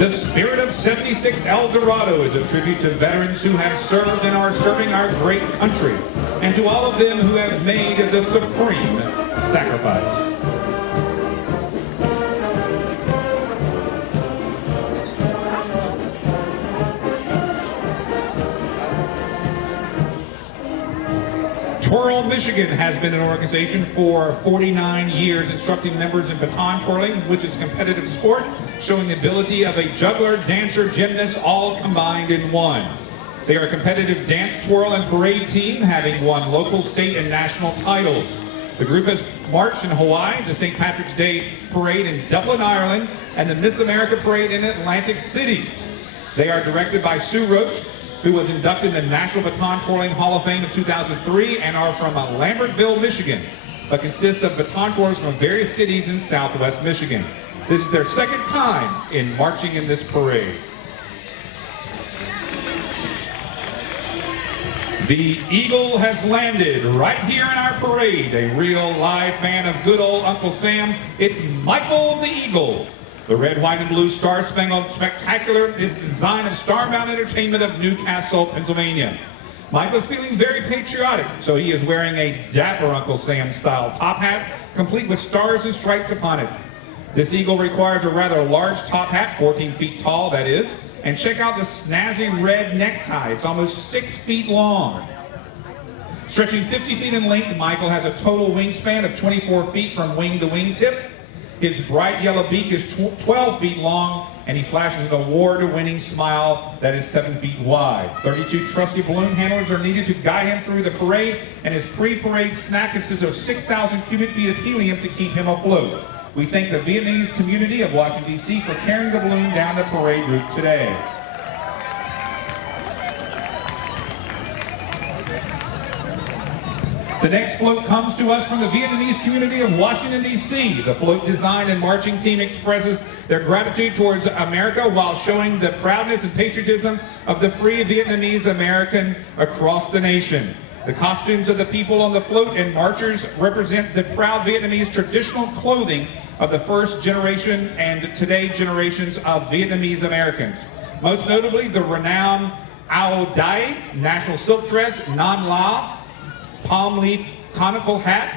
The Spirit of 76 El Dorado is a tribute to veterans who have served and are serving our great country, and to all of them who have made the supreme sacrifice. Twirl Michigan has been an organization for 49 years, instructing members in baton twirling, which is a competitive sport showing the ability of a juggler, dancer, gymnast, all combined in one. They are a competitive dance, twirl, and parade team, having won local, state, and national titles. The group has marched in Hawaii, the St. Patrick's Day Parade in Dublin, Ireland, and the Miss America Parade in Atlantic City. They are directed by Sue Roach, who was inducted in the National Baton Twirling Hall of Fame in 2003, and are from Lambertville, Michigan, but consist of baton twirlers from various cities in Southwest Michigan. This is their second time in marching in this parade. The Eagle has landed right here in our parade. A real live fan of good old Uncle Sam. It's Michael the Eagle. The red, white, and blue Star Spangled Spectacular is the design of Starbound Entertainment of Newcastle, Pennsylvania. Michael's feeling very patriotic, so he is wearing a dapper Uncle Sam style top hat, complete with stars and stripes upon it. This eagle requires a rather large top hat, 14 feet tall that is, And check out the snazzy red necktie. It's almost 6 feet long. Stretching 50 feet in length, Michael has a total wingspan of 24 feet from wing to wingtip. His bright yellow beak is 12 feet long, and he flashes an award-winning smile that is 7 feet wide. 32 trusty balloon handlers are needed to guide him through the parade, and his pre-parade snack consists of 6,000 cubic feet of helium to keep him afloat. We thank the Vietnamese community of Washington, D.C. for carrying the balloon down the parade route today. The next float comes to us from the Vietnamese community of Washington, D.C. The float design and marching team expresses their gratitude towards America while showing the proudness and patriotism of the free Vietnamese American across the nation. The costumes of the people on the float and marchers represent the proud Vietnamese traditional clothing of the first generation and today generations of Vietnamese Americans. Most notably, the renowned Áo Dai, national silk dress, Nam La, palm leaf conical hat,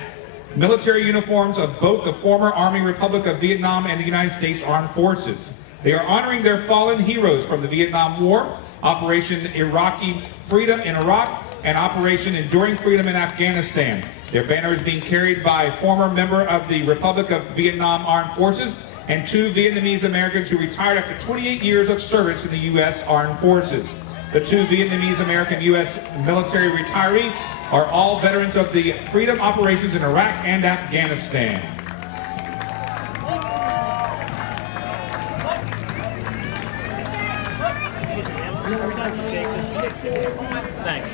military uniforms of both the former Army Republic of Vietnam and the United States Armed Forces. They are honoring their fallen heroes from the Vietnam War, Operation Iraqi Freedom in Iraq, and Operation Enduring Freedom in Afghanistan. Their banner is being carried by a former member of the Republic of Vietnam Armed Forces and 2 Vietnamese Americans who retired after 28 years of service in the U.S. Armed Forces. The 2 Vietnamese American U.S. military retirees are all veterans of the freedom operations in Iraq and Afghanistan. Thanks.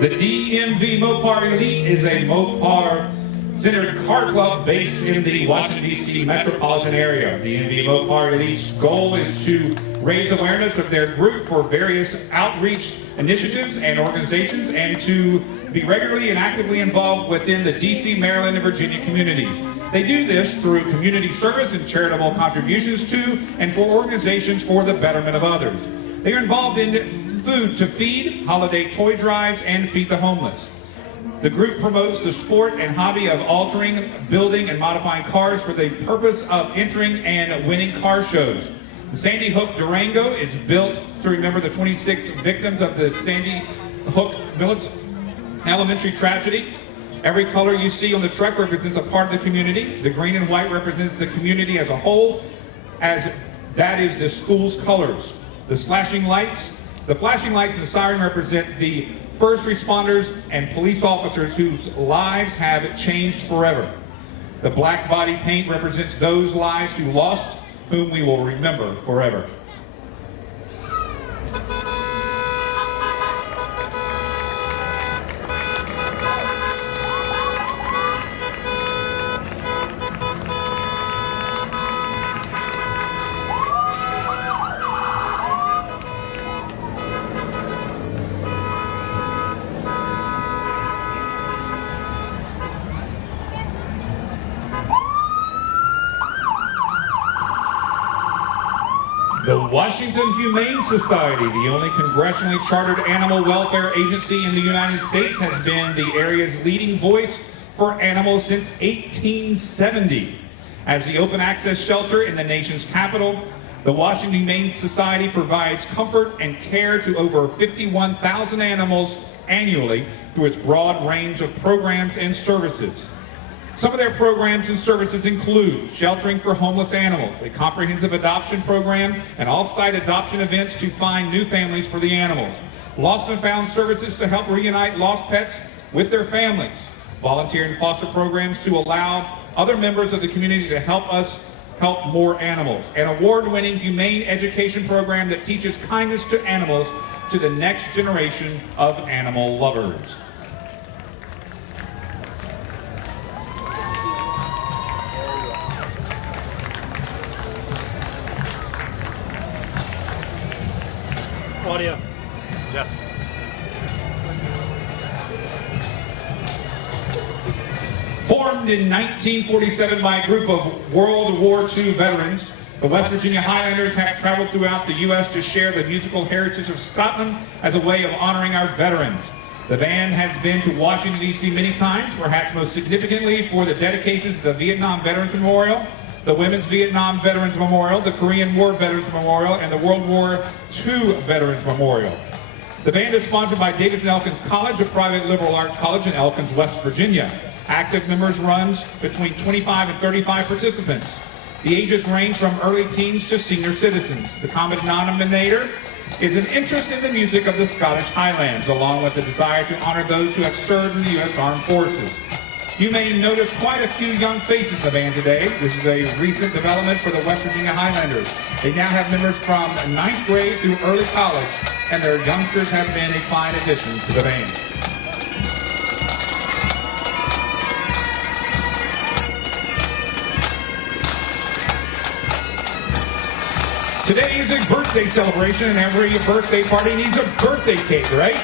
The DMV Mopar Elite is a Mopar-centered car club based in the Washington, D.C. metropolitan area. The DMV Mopar Elite's goal is to raise awareness of their group for various outreach initiatives and organizations and to be regularly and actively involved within the D.C., Maryland, and Virginia communities. They do this through community service and charitable contributions to and for organizations for the betterment of others. They are involved in food to feed, holiday toy drives, and feed the homeless. The group promotes the sport and hobby of altering, building, and modifying cars for the purpose of entering and winning car shows. The Sandy Hook Durango is built to remember the 26 victims of the Sandy Hook elementary tragedy. Every color you see on the truck represents a part of the community. The green and white represents the community as a whole, as that is the school's colors. The flashing lights and siren represent the first responders and police officers whose lives have changed forever. The black body paint represents those lives who lost, whom we will remember forever. The Washington Humane Society, the only congressionally chartered animal welfare agency in the United States, has been the area's leading voice for animals since 1870. As the open access shelter in the nation's capital, the Washington Humane Society provides comfort and care to over 51,000 animals annually through its broad range of programs and services. Some of their programs and services include sheltering for homeless animals, a comprehensive adoption program, and off-site adoption events to find new families for the animals, lost and found services to help reunite lost pets with their families, volunteer and foster programs to allow other members of the community to help us help more animals, an award-winning humane education program that teaches kindness to animals to the next generation of animal lovers. Audio. Yeah. Formed in 1947 by a group of World War II veterans, the West Virginia Highlanders have traveled throughout the U.S. to share the musical heritage of Scotland as a way of honoring our veterans. The band has been to Washington, D.C. many times, perhaps most significantly for the dedications of the Vietnam Veterans Memorial, the Women's Vietnam Veterans Memorial, the Korean War Veterans Memorial, and the World War II Veterans Memorial. The band is sponsored by Davis and Elkins College, a private liberal arts college in Elkins, West Virginia. Active members runs between 25 and 35 participants. The ages range from early teens to senior citizens. The common denominator is an interest in the music of the Scottish Highlands, along with a desire to honor those who have served in the U.S. Armed Forces. You may notice quite a few young faces in the band today. This is a recent development for the West Virginia Highlanders. They now have members from 9th grade through early college, and their youngsters have been a fine addition to the band. Today is a birthday celebration, and every birthday party needs a birthday cake, right?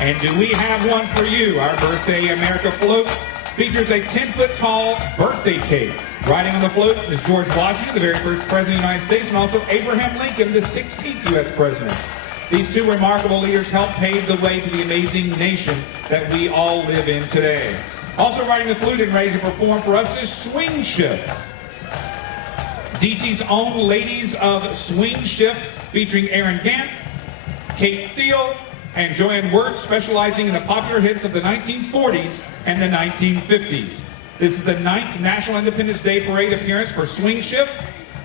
And do we have one for you? Our Birthday America float features a 10-foot tall birthday cake. Riding on the float is George Washington, the very first president of the United States, and also Abraham Lincoln, the 16th U.S. president. These two remarkable leaders helped pave the way to the amazing nation that we all live in today. Also riding the flute and ready to perform for us is Swing Shift, DC's own Ladies of Swing Shift, featuring Erin Gant, Kate Thiel, and Joanne Wirtz, specializing in the popular hits of the 1940s and the 1950s. This is the 9th National Independence Day Parade appearance for Swing Shift.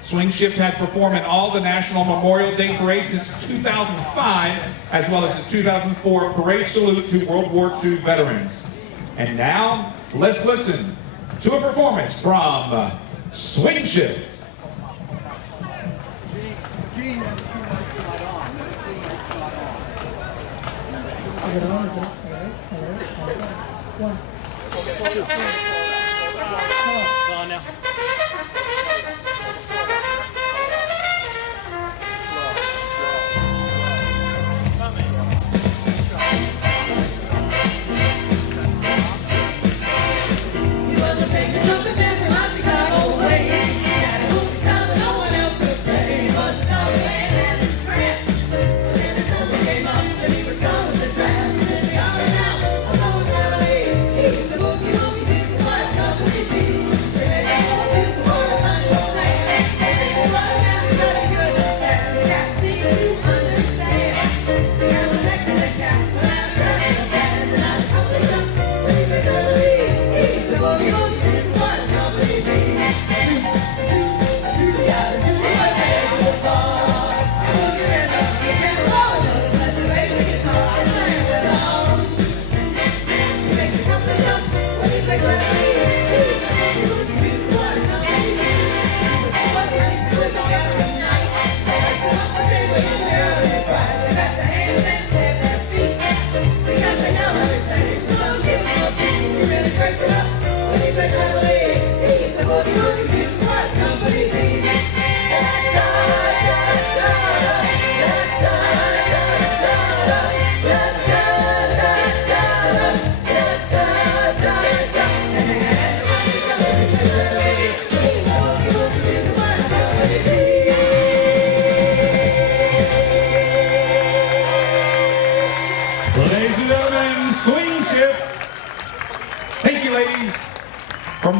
Swing Shift has performed in all the National Memorial Day parades since 2005, as well as the 2004 Parade Salute to World War II veterans. And now, let's listen to a performance from Swing Shift. Is it on? Is it? Hello? One. It's on now.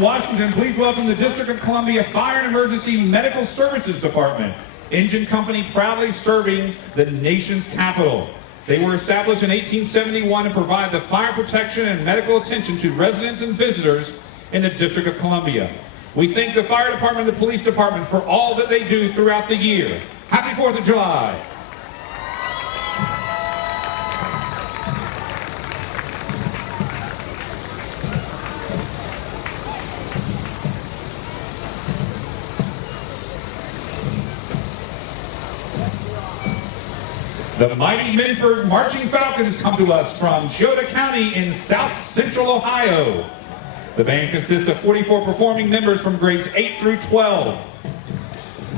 Washington, please welcome the District of Columbia Fire and Emergency Medical Services Department. Engine Company proudly serving the nation's capital. They were established in 1871 and provide the fire protection and medical attention to residents and visitors in the District of Columbia. We thank the Fire Department and the Police Department for all that they do throughout the year. Happy 4th of July. The mighty Minford Marching Falcons come to us from Chiota County in South Central Ohio. The band consists of 44 performing members from grades 8 through 12.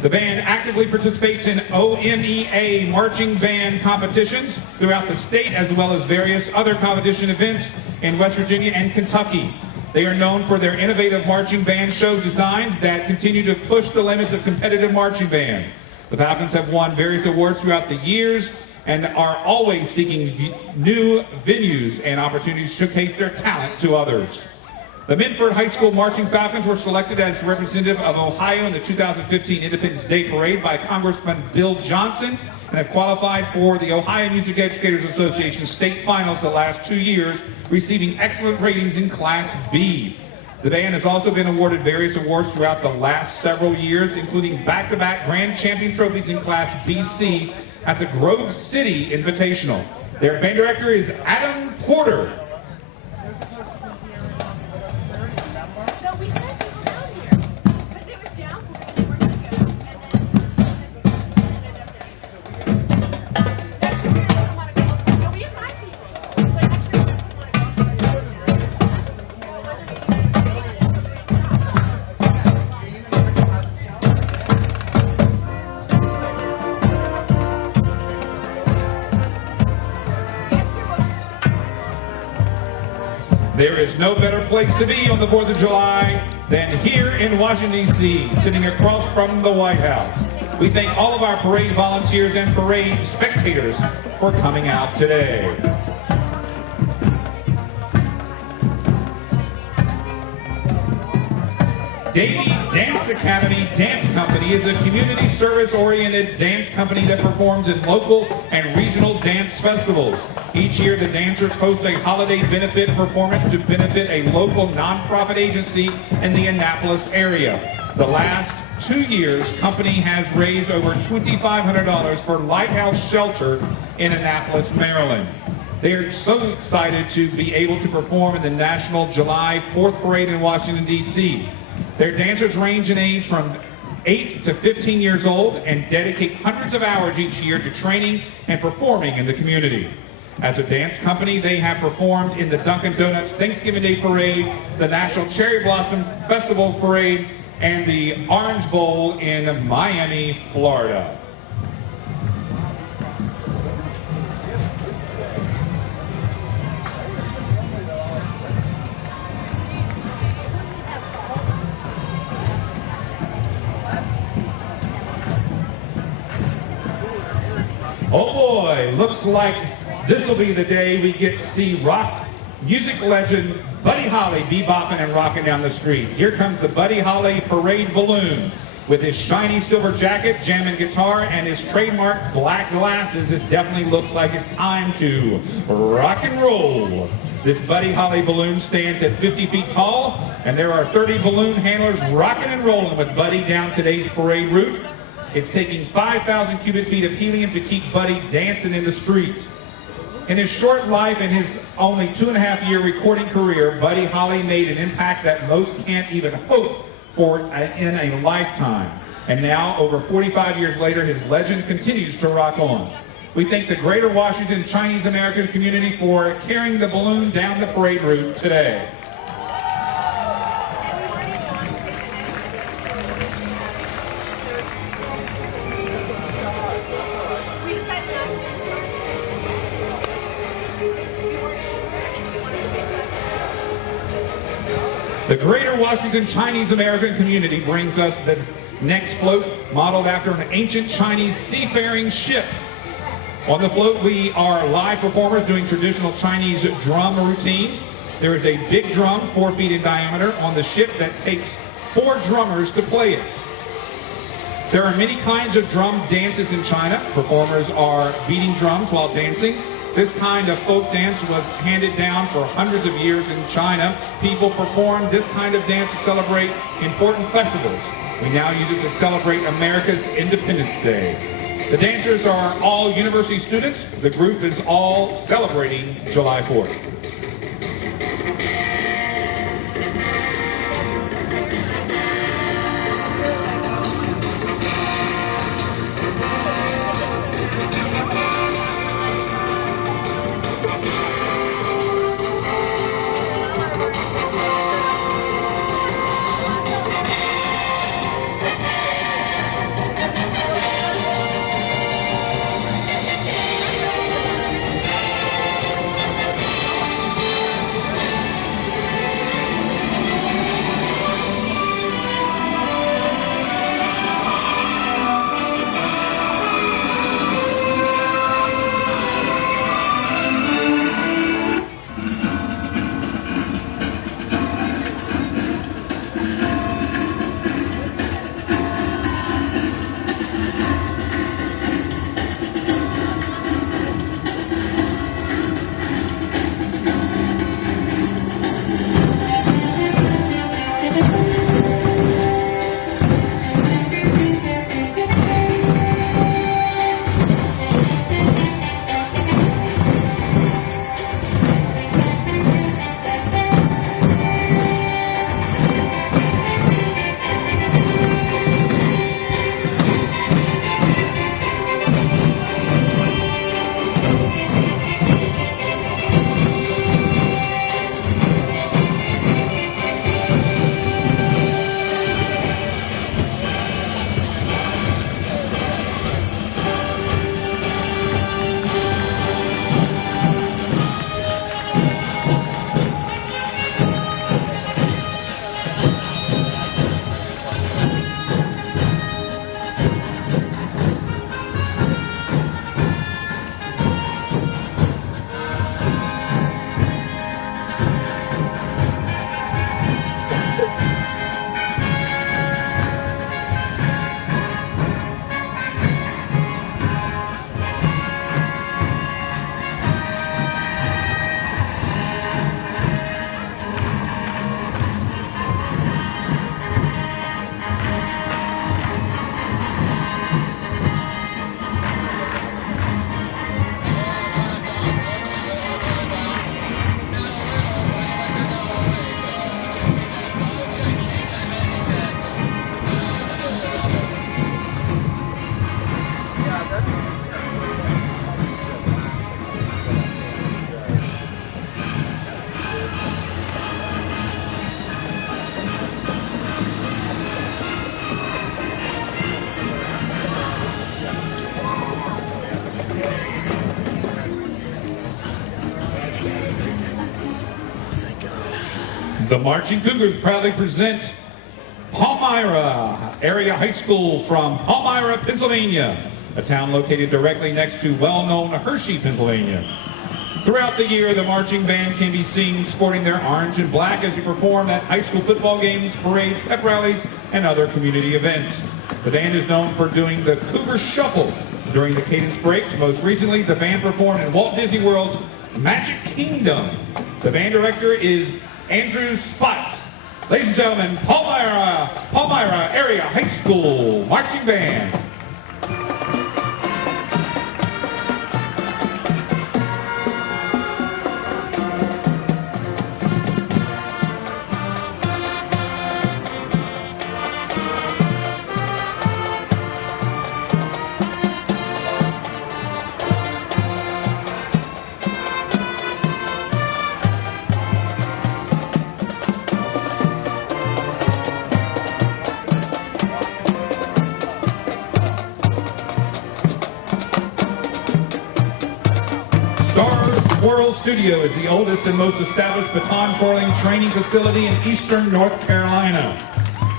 The band actively participates in OMEA marching band competitions throughout the state, as well as various other competition events in West Virginia and Kentucky. They are known for their innovative marching band show designs that continue to push the limits of competitive marching band. The Falcons have won various awards throughout the years and are always seeking new venues and opportunities to showcase their talent to others. The Minford High School Marching Falcons were selected as representative of Ohio in the 2015 Independence Day Parade by Congressman Bill Johnson and have qualified for the Ohio Music Educators Association state finals the last 2 years, receiving excellent ratings in Class B. The band has also been awarded various awards throughout the last several years, including back-to-back grand champion trophies in Class BC at the Grove City Invitational. Their band director is Adam Porter. No, we sent people down here because it was down for we weren't going to go. And then that's true. We didn't want to go. No, we just hired people. But actually, we didn't want to go. It wasn't even There is no better place to be on the 4th of July than here in Washington, D.C., sitting across from the White House. We thank all of our parade volunteers and parade spectators for coming out today. Davy Dance Academy Dance Company is a community service-oriented dance company that performs in local and regional dance festivals. Each year, the dancers host a holiday benefit performance to benefit a local nonprofit agency in the Annapolis area. The last 2 years, company has raised over $2,500 for Lighthouse Shelter in Annapolis, Maryland. They are so excited to be able to perform in the National July 4th Parade in Washington, D.C. Their dancers range in age from 8 to 15 years old and dedicate hundreds of hours each year to training and performing in the community. As a dance company, they have performed in the Dunkin' Donuts Thanksgiving Day Parade, the National Cherry Blossom Festival Parade, and the Orange Bowl in Miami, Florida. Oh boy, looks like this will be the day we get to see rock music legend Buddy Holly bebopping and rocking down the street. Here comes the Buddy Holly Parade Balloon with his shiny silver jacket, jamming guitar, and his trademark black glasses. It definitely looks like it's time to rock and roll. This Buddy Holly balloon stands at 50 feet tall, and there are 30 balloon handlers rocking and rolling with Buddy down today's parade route. It's taking 5,000 cubic feet of helium to keep Buddy dancing in the streets. In his short life and his only 2.5-year recording career, Buddy Holly made an impact that most can't even hope for in a lifetime. And now, over 45 years later, his legend continues to rock on. We thank the Greater Washington Chinese American community for carrying the balloon down the parade route today. The Greater Washington Chinese American community brings us the next float modeled after an ancient Chinese seafaring ship. On the float, we are live performers doing traditional Chinese drum routines. There is a big drum 4 feet in diameter on the ship that takes 4 drummers to play it. There are many kinds of drum dances in China. Performers are beating drums while dancing. This kind of folk dance was handed down for hundreds of years in China. People perform this kind of dance to celebrate important festivals. We now use it to celebrate America's Independence Day. The dancers are all university students. The group is all celebrating July 4th. The Marching Cougars proudly present Palmyra Area High School from Palmyra, Pennsylvania, a town located directly next to well-known Hershey, Pennsylvania. Throughout the year, the marching band can be seen sporting their orange and black as they perform at high school football games, parades, pep rallies, and other community events. The band is known for doing the Cougar Shuffle during the cadence breaks. Most recently, the band performed in Walt Disney World's Magic Kingdom. The band director is Andrew Spotts. Ladies and gentlemen, Palmyra Area High School Marching Band. Twirl Studio is the oldest and most established baton twirling training facility in eastern North Carolina.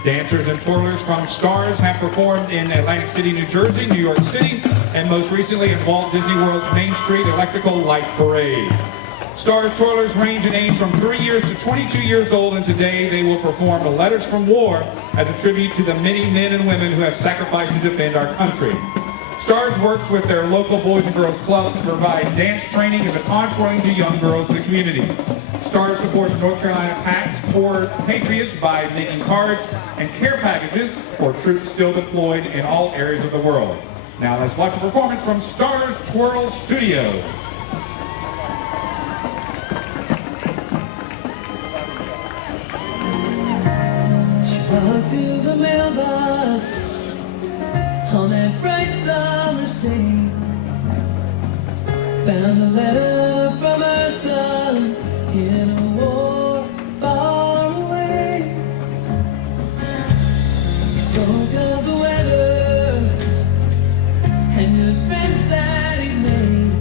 Dancers and twirlers from Stars have performed in Atlantic City, New Jersey, New York City, and most recently at Walt Disney World's Main Street Electrical Light Parade. Stars twirlers range in age from 3 years to 22 years old, and today they will perform the Letters from War as a tribute to the many men and women who have sacrificed to defend our country. Stars works with their local Boys and Girls Club to provide dance training and baton twirling to young girls in the community. Stars supports North Carolina Pacts for Patriots by making cards and care packages for troops still deployed in all areas of the world. Now let's watch a performance from Stars Twirl Studio. Walked to the mailbox on that bright summer's day. Found a letter from her son in a war far away. Spoke of the weather and the friends that he made.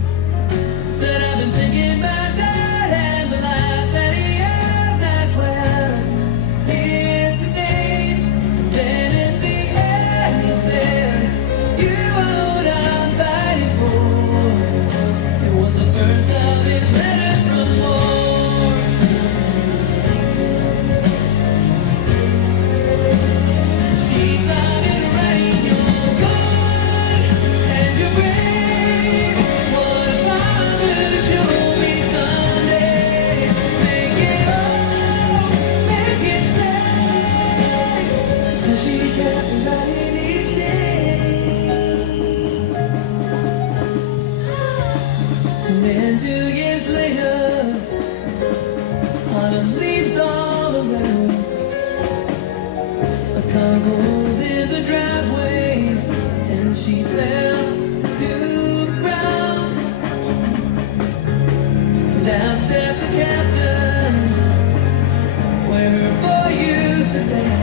Said, I've been thinking about that and the life that he had. That's where I'm here today. Then in the end he said, you are what I'm fighting for. It was the first of his letters from war. She started writing, you're good and you're brave. What a father showed me someday. Make it whole, make it safe. So she kept writing each day. And then 2 years later, autumn leaves all around. A car rolled in the driveway and she fell to the ground. Down stepped the captain where her boy used to stand.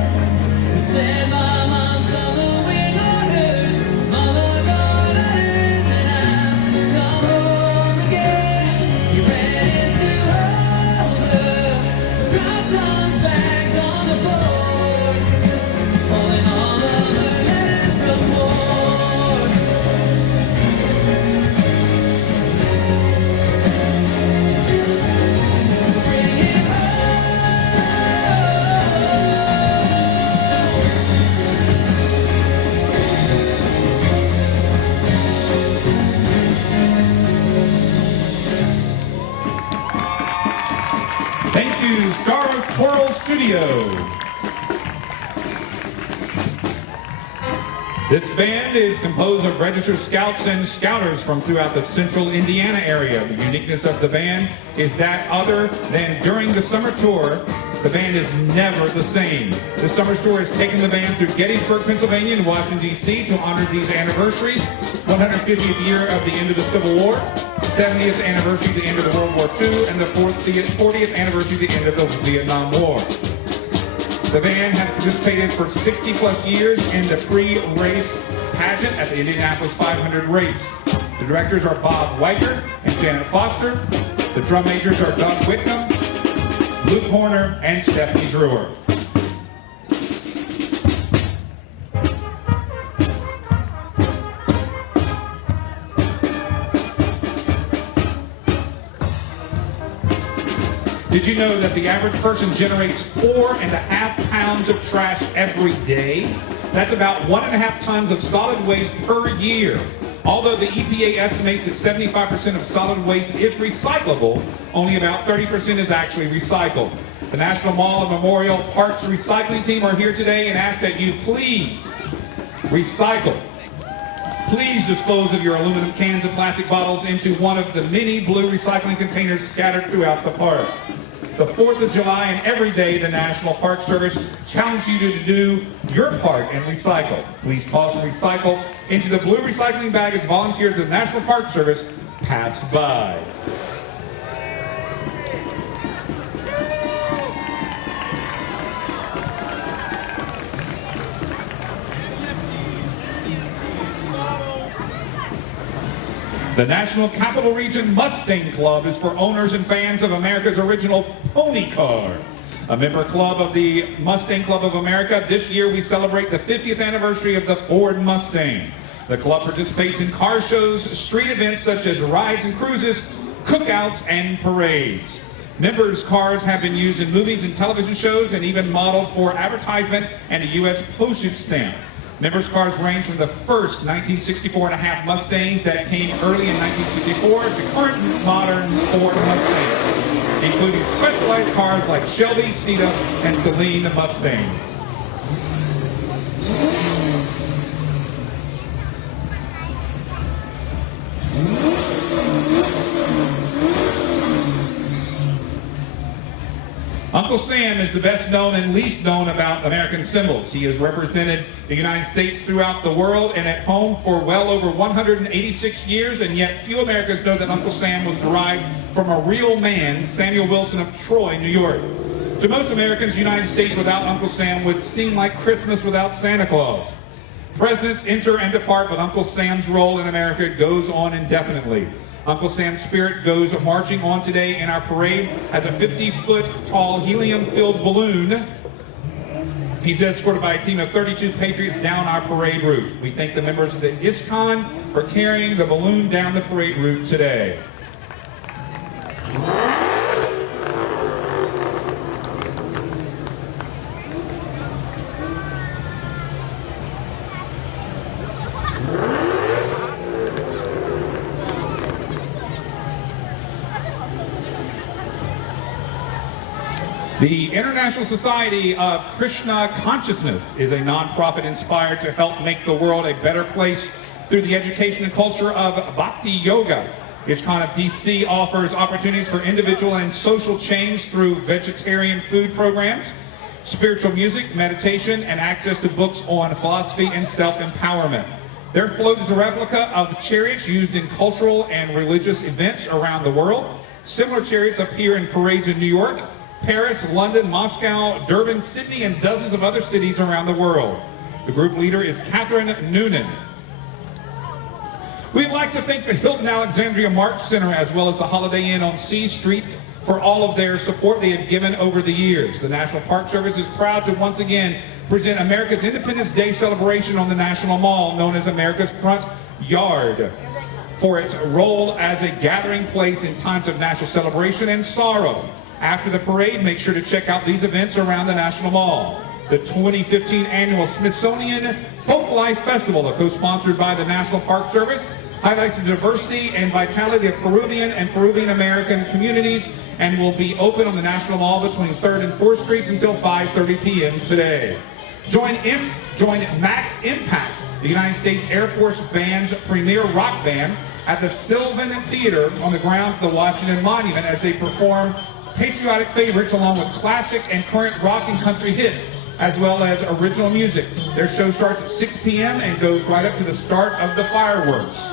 He said, Mom, I'm following orders. Mama wrote letters and I've come home again. He ran into her, dropped Don's bags on the floor, pulling all of her letters from war. Bring it Thank you, Stars Twirl Studio. This band is composed of registered scouts and scouters from throughout the central Indiana area. The uniqueness of the band is that other than during the summer tour, the band is never the same. The summer tour has taken the band through Gettysburg, Pennsylvania and Washington, D.C. to honor these anniversaries. 150th year of the end of the Civil War, 70th anniversary of the end of the World War II, and the 40th anniversary of the end of the Vietnam War. The band has participated for 60 plus years in the pre-race pageant at the Indianapolis 500 race. The directors are Bob Weicker and Janet Foster. The drum majors are Doug Whitcomb, Luke Horner, and Stephanie Drewer. Did you know that the average person generates 4.5 pounds of trash every day? That's about 1.5 tons of solid waste per year. Although the EPA estimates that 75% of solid waste is recyclable, only about 30% is actually recycled. The National Mall and Memorial Parks recycling team are here today and ask that you please recycle. Please dispose of your aluminum cans and plastic bottles into one of the many blue recycling containers scattered throughout the park. The 4th of July and every day, the National Park Service challenges you to do your part and recycle. Please toss and recycle into the blue recycling bag as volunteers of the National Park Service pass by. The National Capital Region Mustang Club is for owners and fans of America's original pony car. A member club of the Mustang Club of America, this year we celebrate the 50th anniversary of the Ford Mustang. The club participates in car shows, street events such as rides and cruises, cookouts, and parades. Members' cars have been used in movies and television shows and even modeled for advertisement and a U.S. postage stamp. Members' cars range from the first 1964.5 Mustangs that came early in 1964 to current modern Ford Mustangs, including specialized cars like Shelby, Cedar, and Celine Mustangs. Uncle Sam is the best known and least known about American symbols. He has represented the United States throughout the world and at home for well over 186 years, and yet few Americans know that Uncle Sam was derived from a real man, Samuel Wilson of Troy, New York. To most Americans, the United States without Uncle Sam would seem like Christmas without Santa Claus. Presidents enter and depart, but Uncle Sam's role in America goes on indefinitely. Uncle Sam's spirit goes marching on today in our parade as a 50-foot tall helium-filled balloon. He's escorted by a team of 32 patriots down our parade route. We thank the members of the ISCON for carrying the balloon down the parade route today. The International Society of Krishna Consciousness is a nonprofit inspired to help make the world a better place through the education and culture of Bhakti Yoga. ISKCON of DC offers opportunities for individual and social change through vegetarian food programs, spiritual music, meditation, and access to books on philosophy and self-empowerment. Their float is a replica of chariots used in cultural and religious events around the world. Similar chariots appear in parades in New York, Paris, London, Moscow, Durban, Sydney, and dozens of other cities around the world. The group leader is Catherine Noonan. We'd like to thank the Hilton Alexandria Marx Center as well as the Holiday Inn on C Street for all of their support they have given over the years. The National Park Service is proud to once again present America's Independence Day celebration on the National Mall, known as America's Front Yard, for its role as a gathering place in times of national celebration and sorrow. After the parade, make sure to check out these events around the National Mall. The 2015 annual Smithsonian Folklife Festival, co-sponsored by the National Park Service, highlights the diversity and vitality of Peruvian and Peruvian American communities and will be open on the National Mall between 3rd and 4th Streets until 5:30 p.m. today. Join Max Impact, the United States Air Force Band's premier rock band, at the Sylvan Theater on the grounds of the Washington Monument as they perform patriotic favorites along with classic and current rock and country hits, as well as original music. Their show starts at 6 p.m. and goes right up to the start of the fireworks.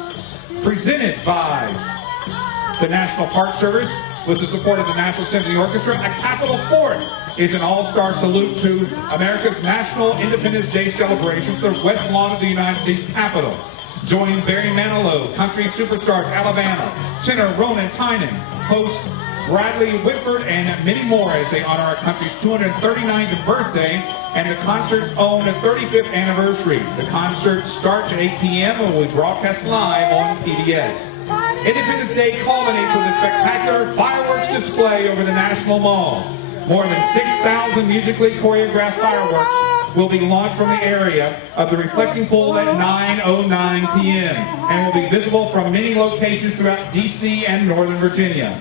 Presented by the National Park Service with the support of the National Symphony Orchestra, a Capitol Fort is an all-star salute to America's National Independence Day celebration to the West Lawn of the United States Capitol. Join Barry Manilow, country superstars Alabama, tenor Ronan Tynan, host Bradley Whitford, and many more as they honor our country's 239th birthday and the concert's own 35th anniversary. The concert starts at 8 p.m. and will be broadcast live on PBS. Independence Day culminates with a spectacular fireworks display over the National Mall. More than 6,000 musically choreographed fireworks will be launched from the area of the reflecting pool at 9:09 p.m. and will be visible from many locations throughout D.C. and Northern Virginia.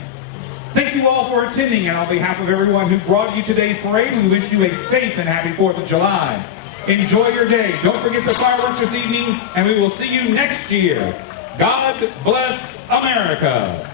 Thank you all for attending, and on behalf of everyone who brought you today's parade, we wish you a safe and happy 4th of July. Enjoy your day. Don't forget the fireworks this evening, and we will see you next year. God bless America.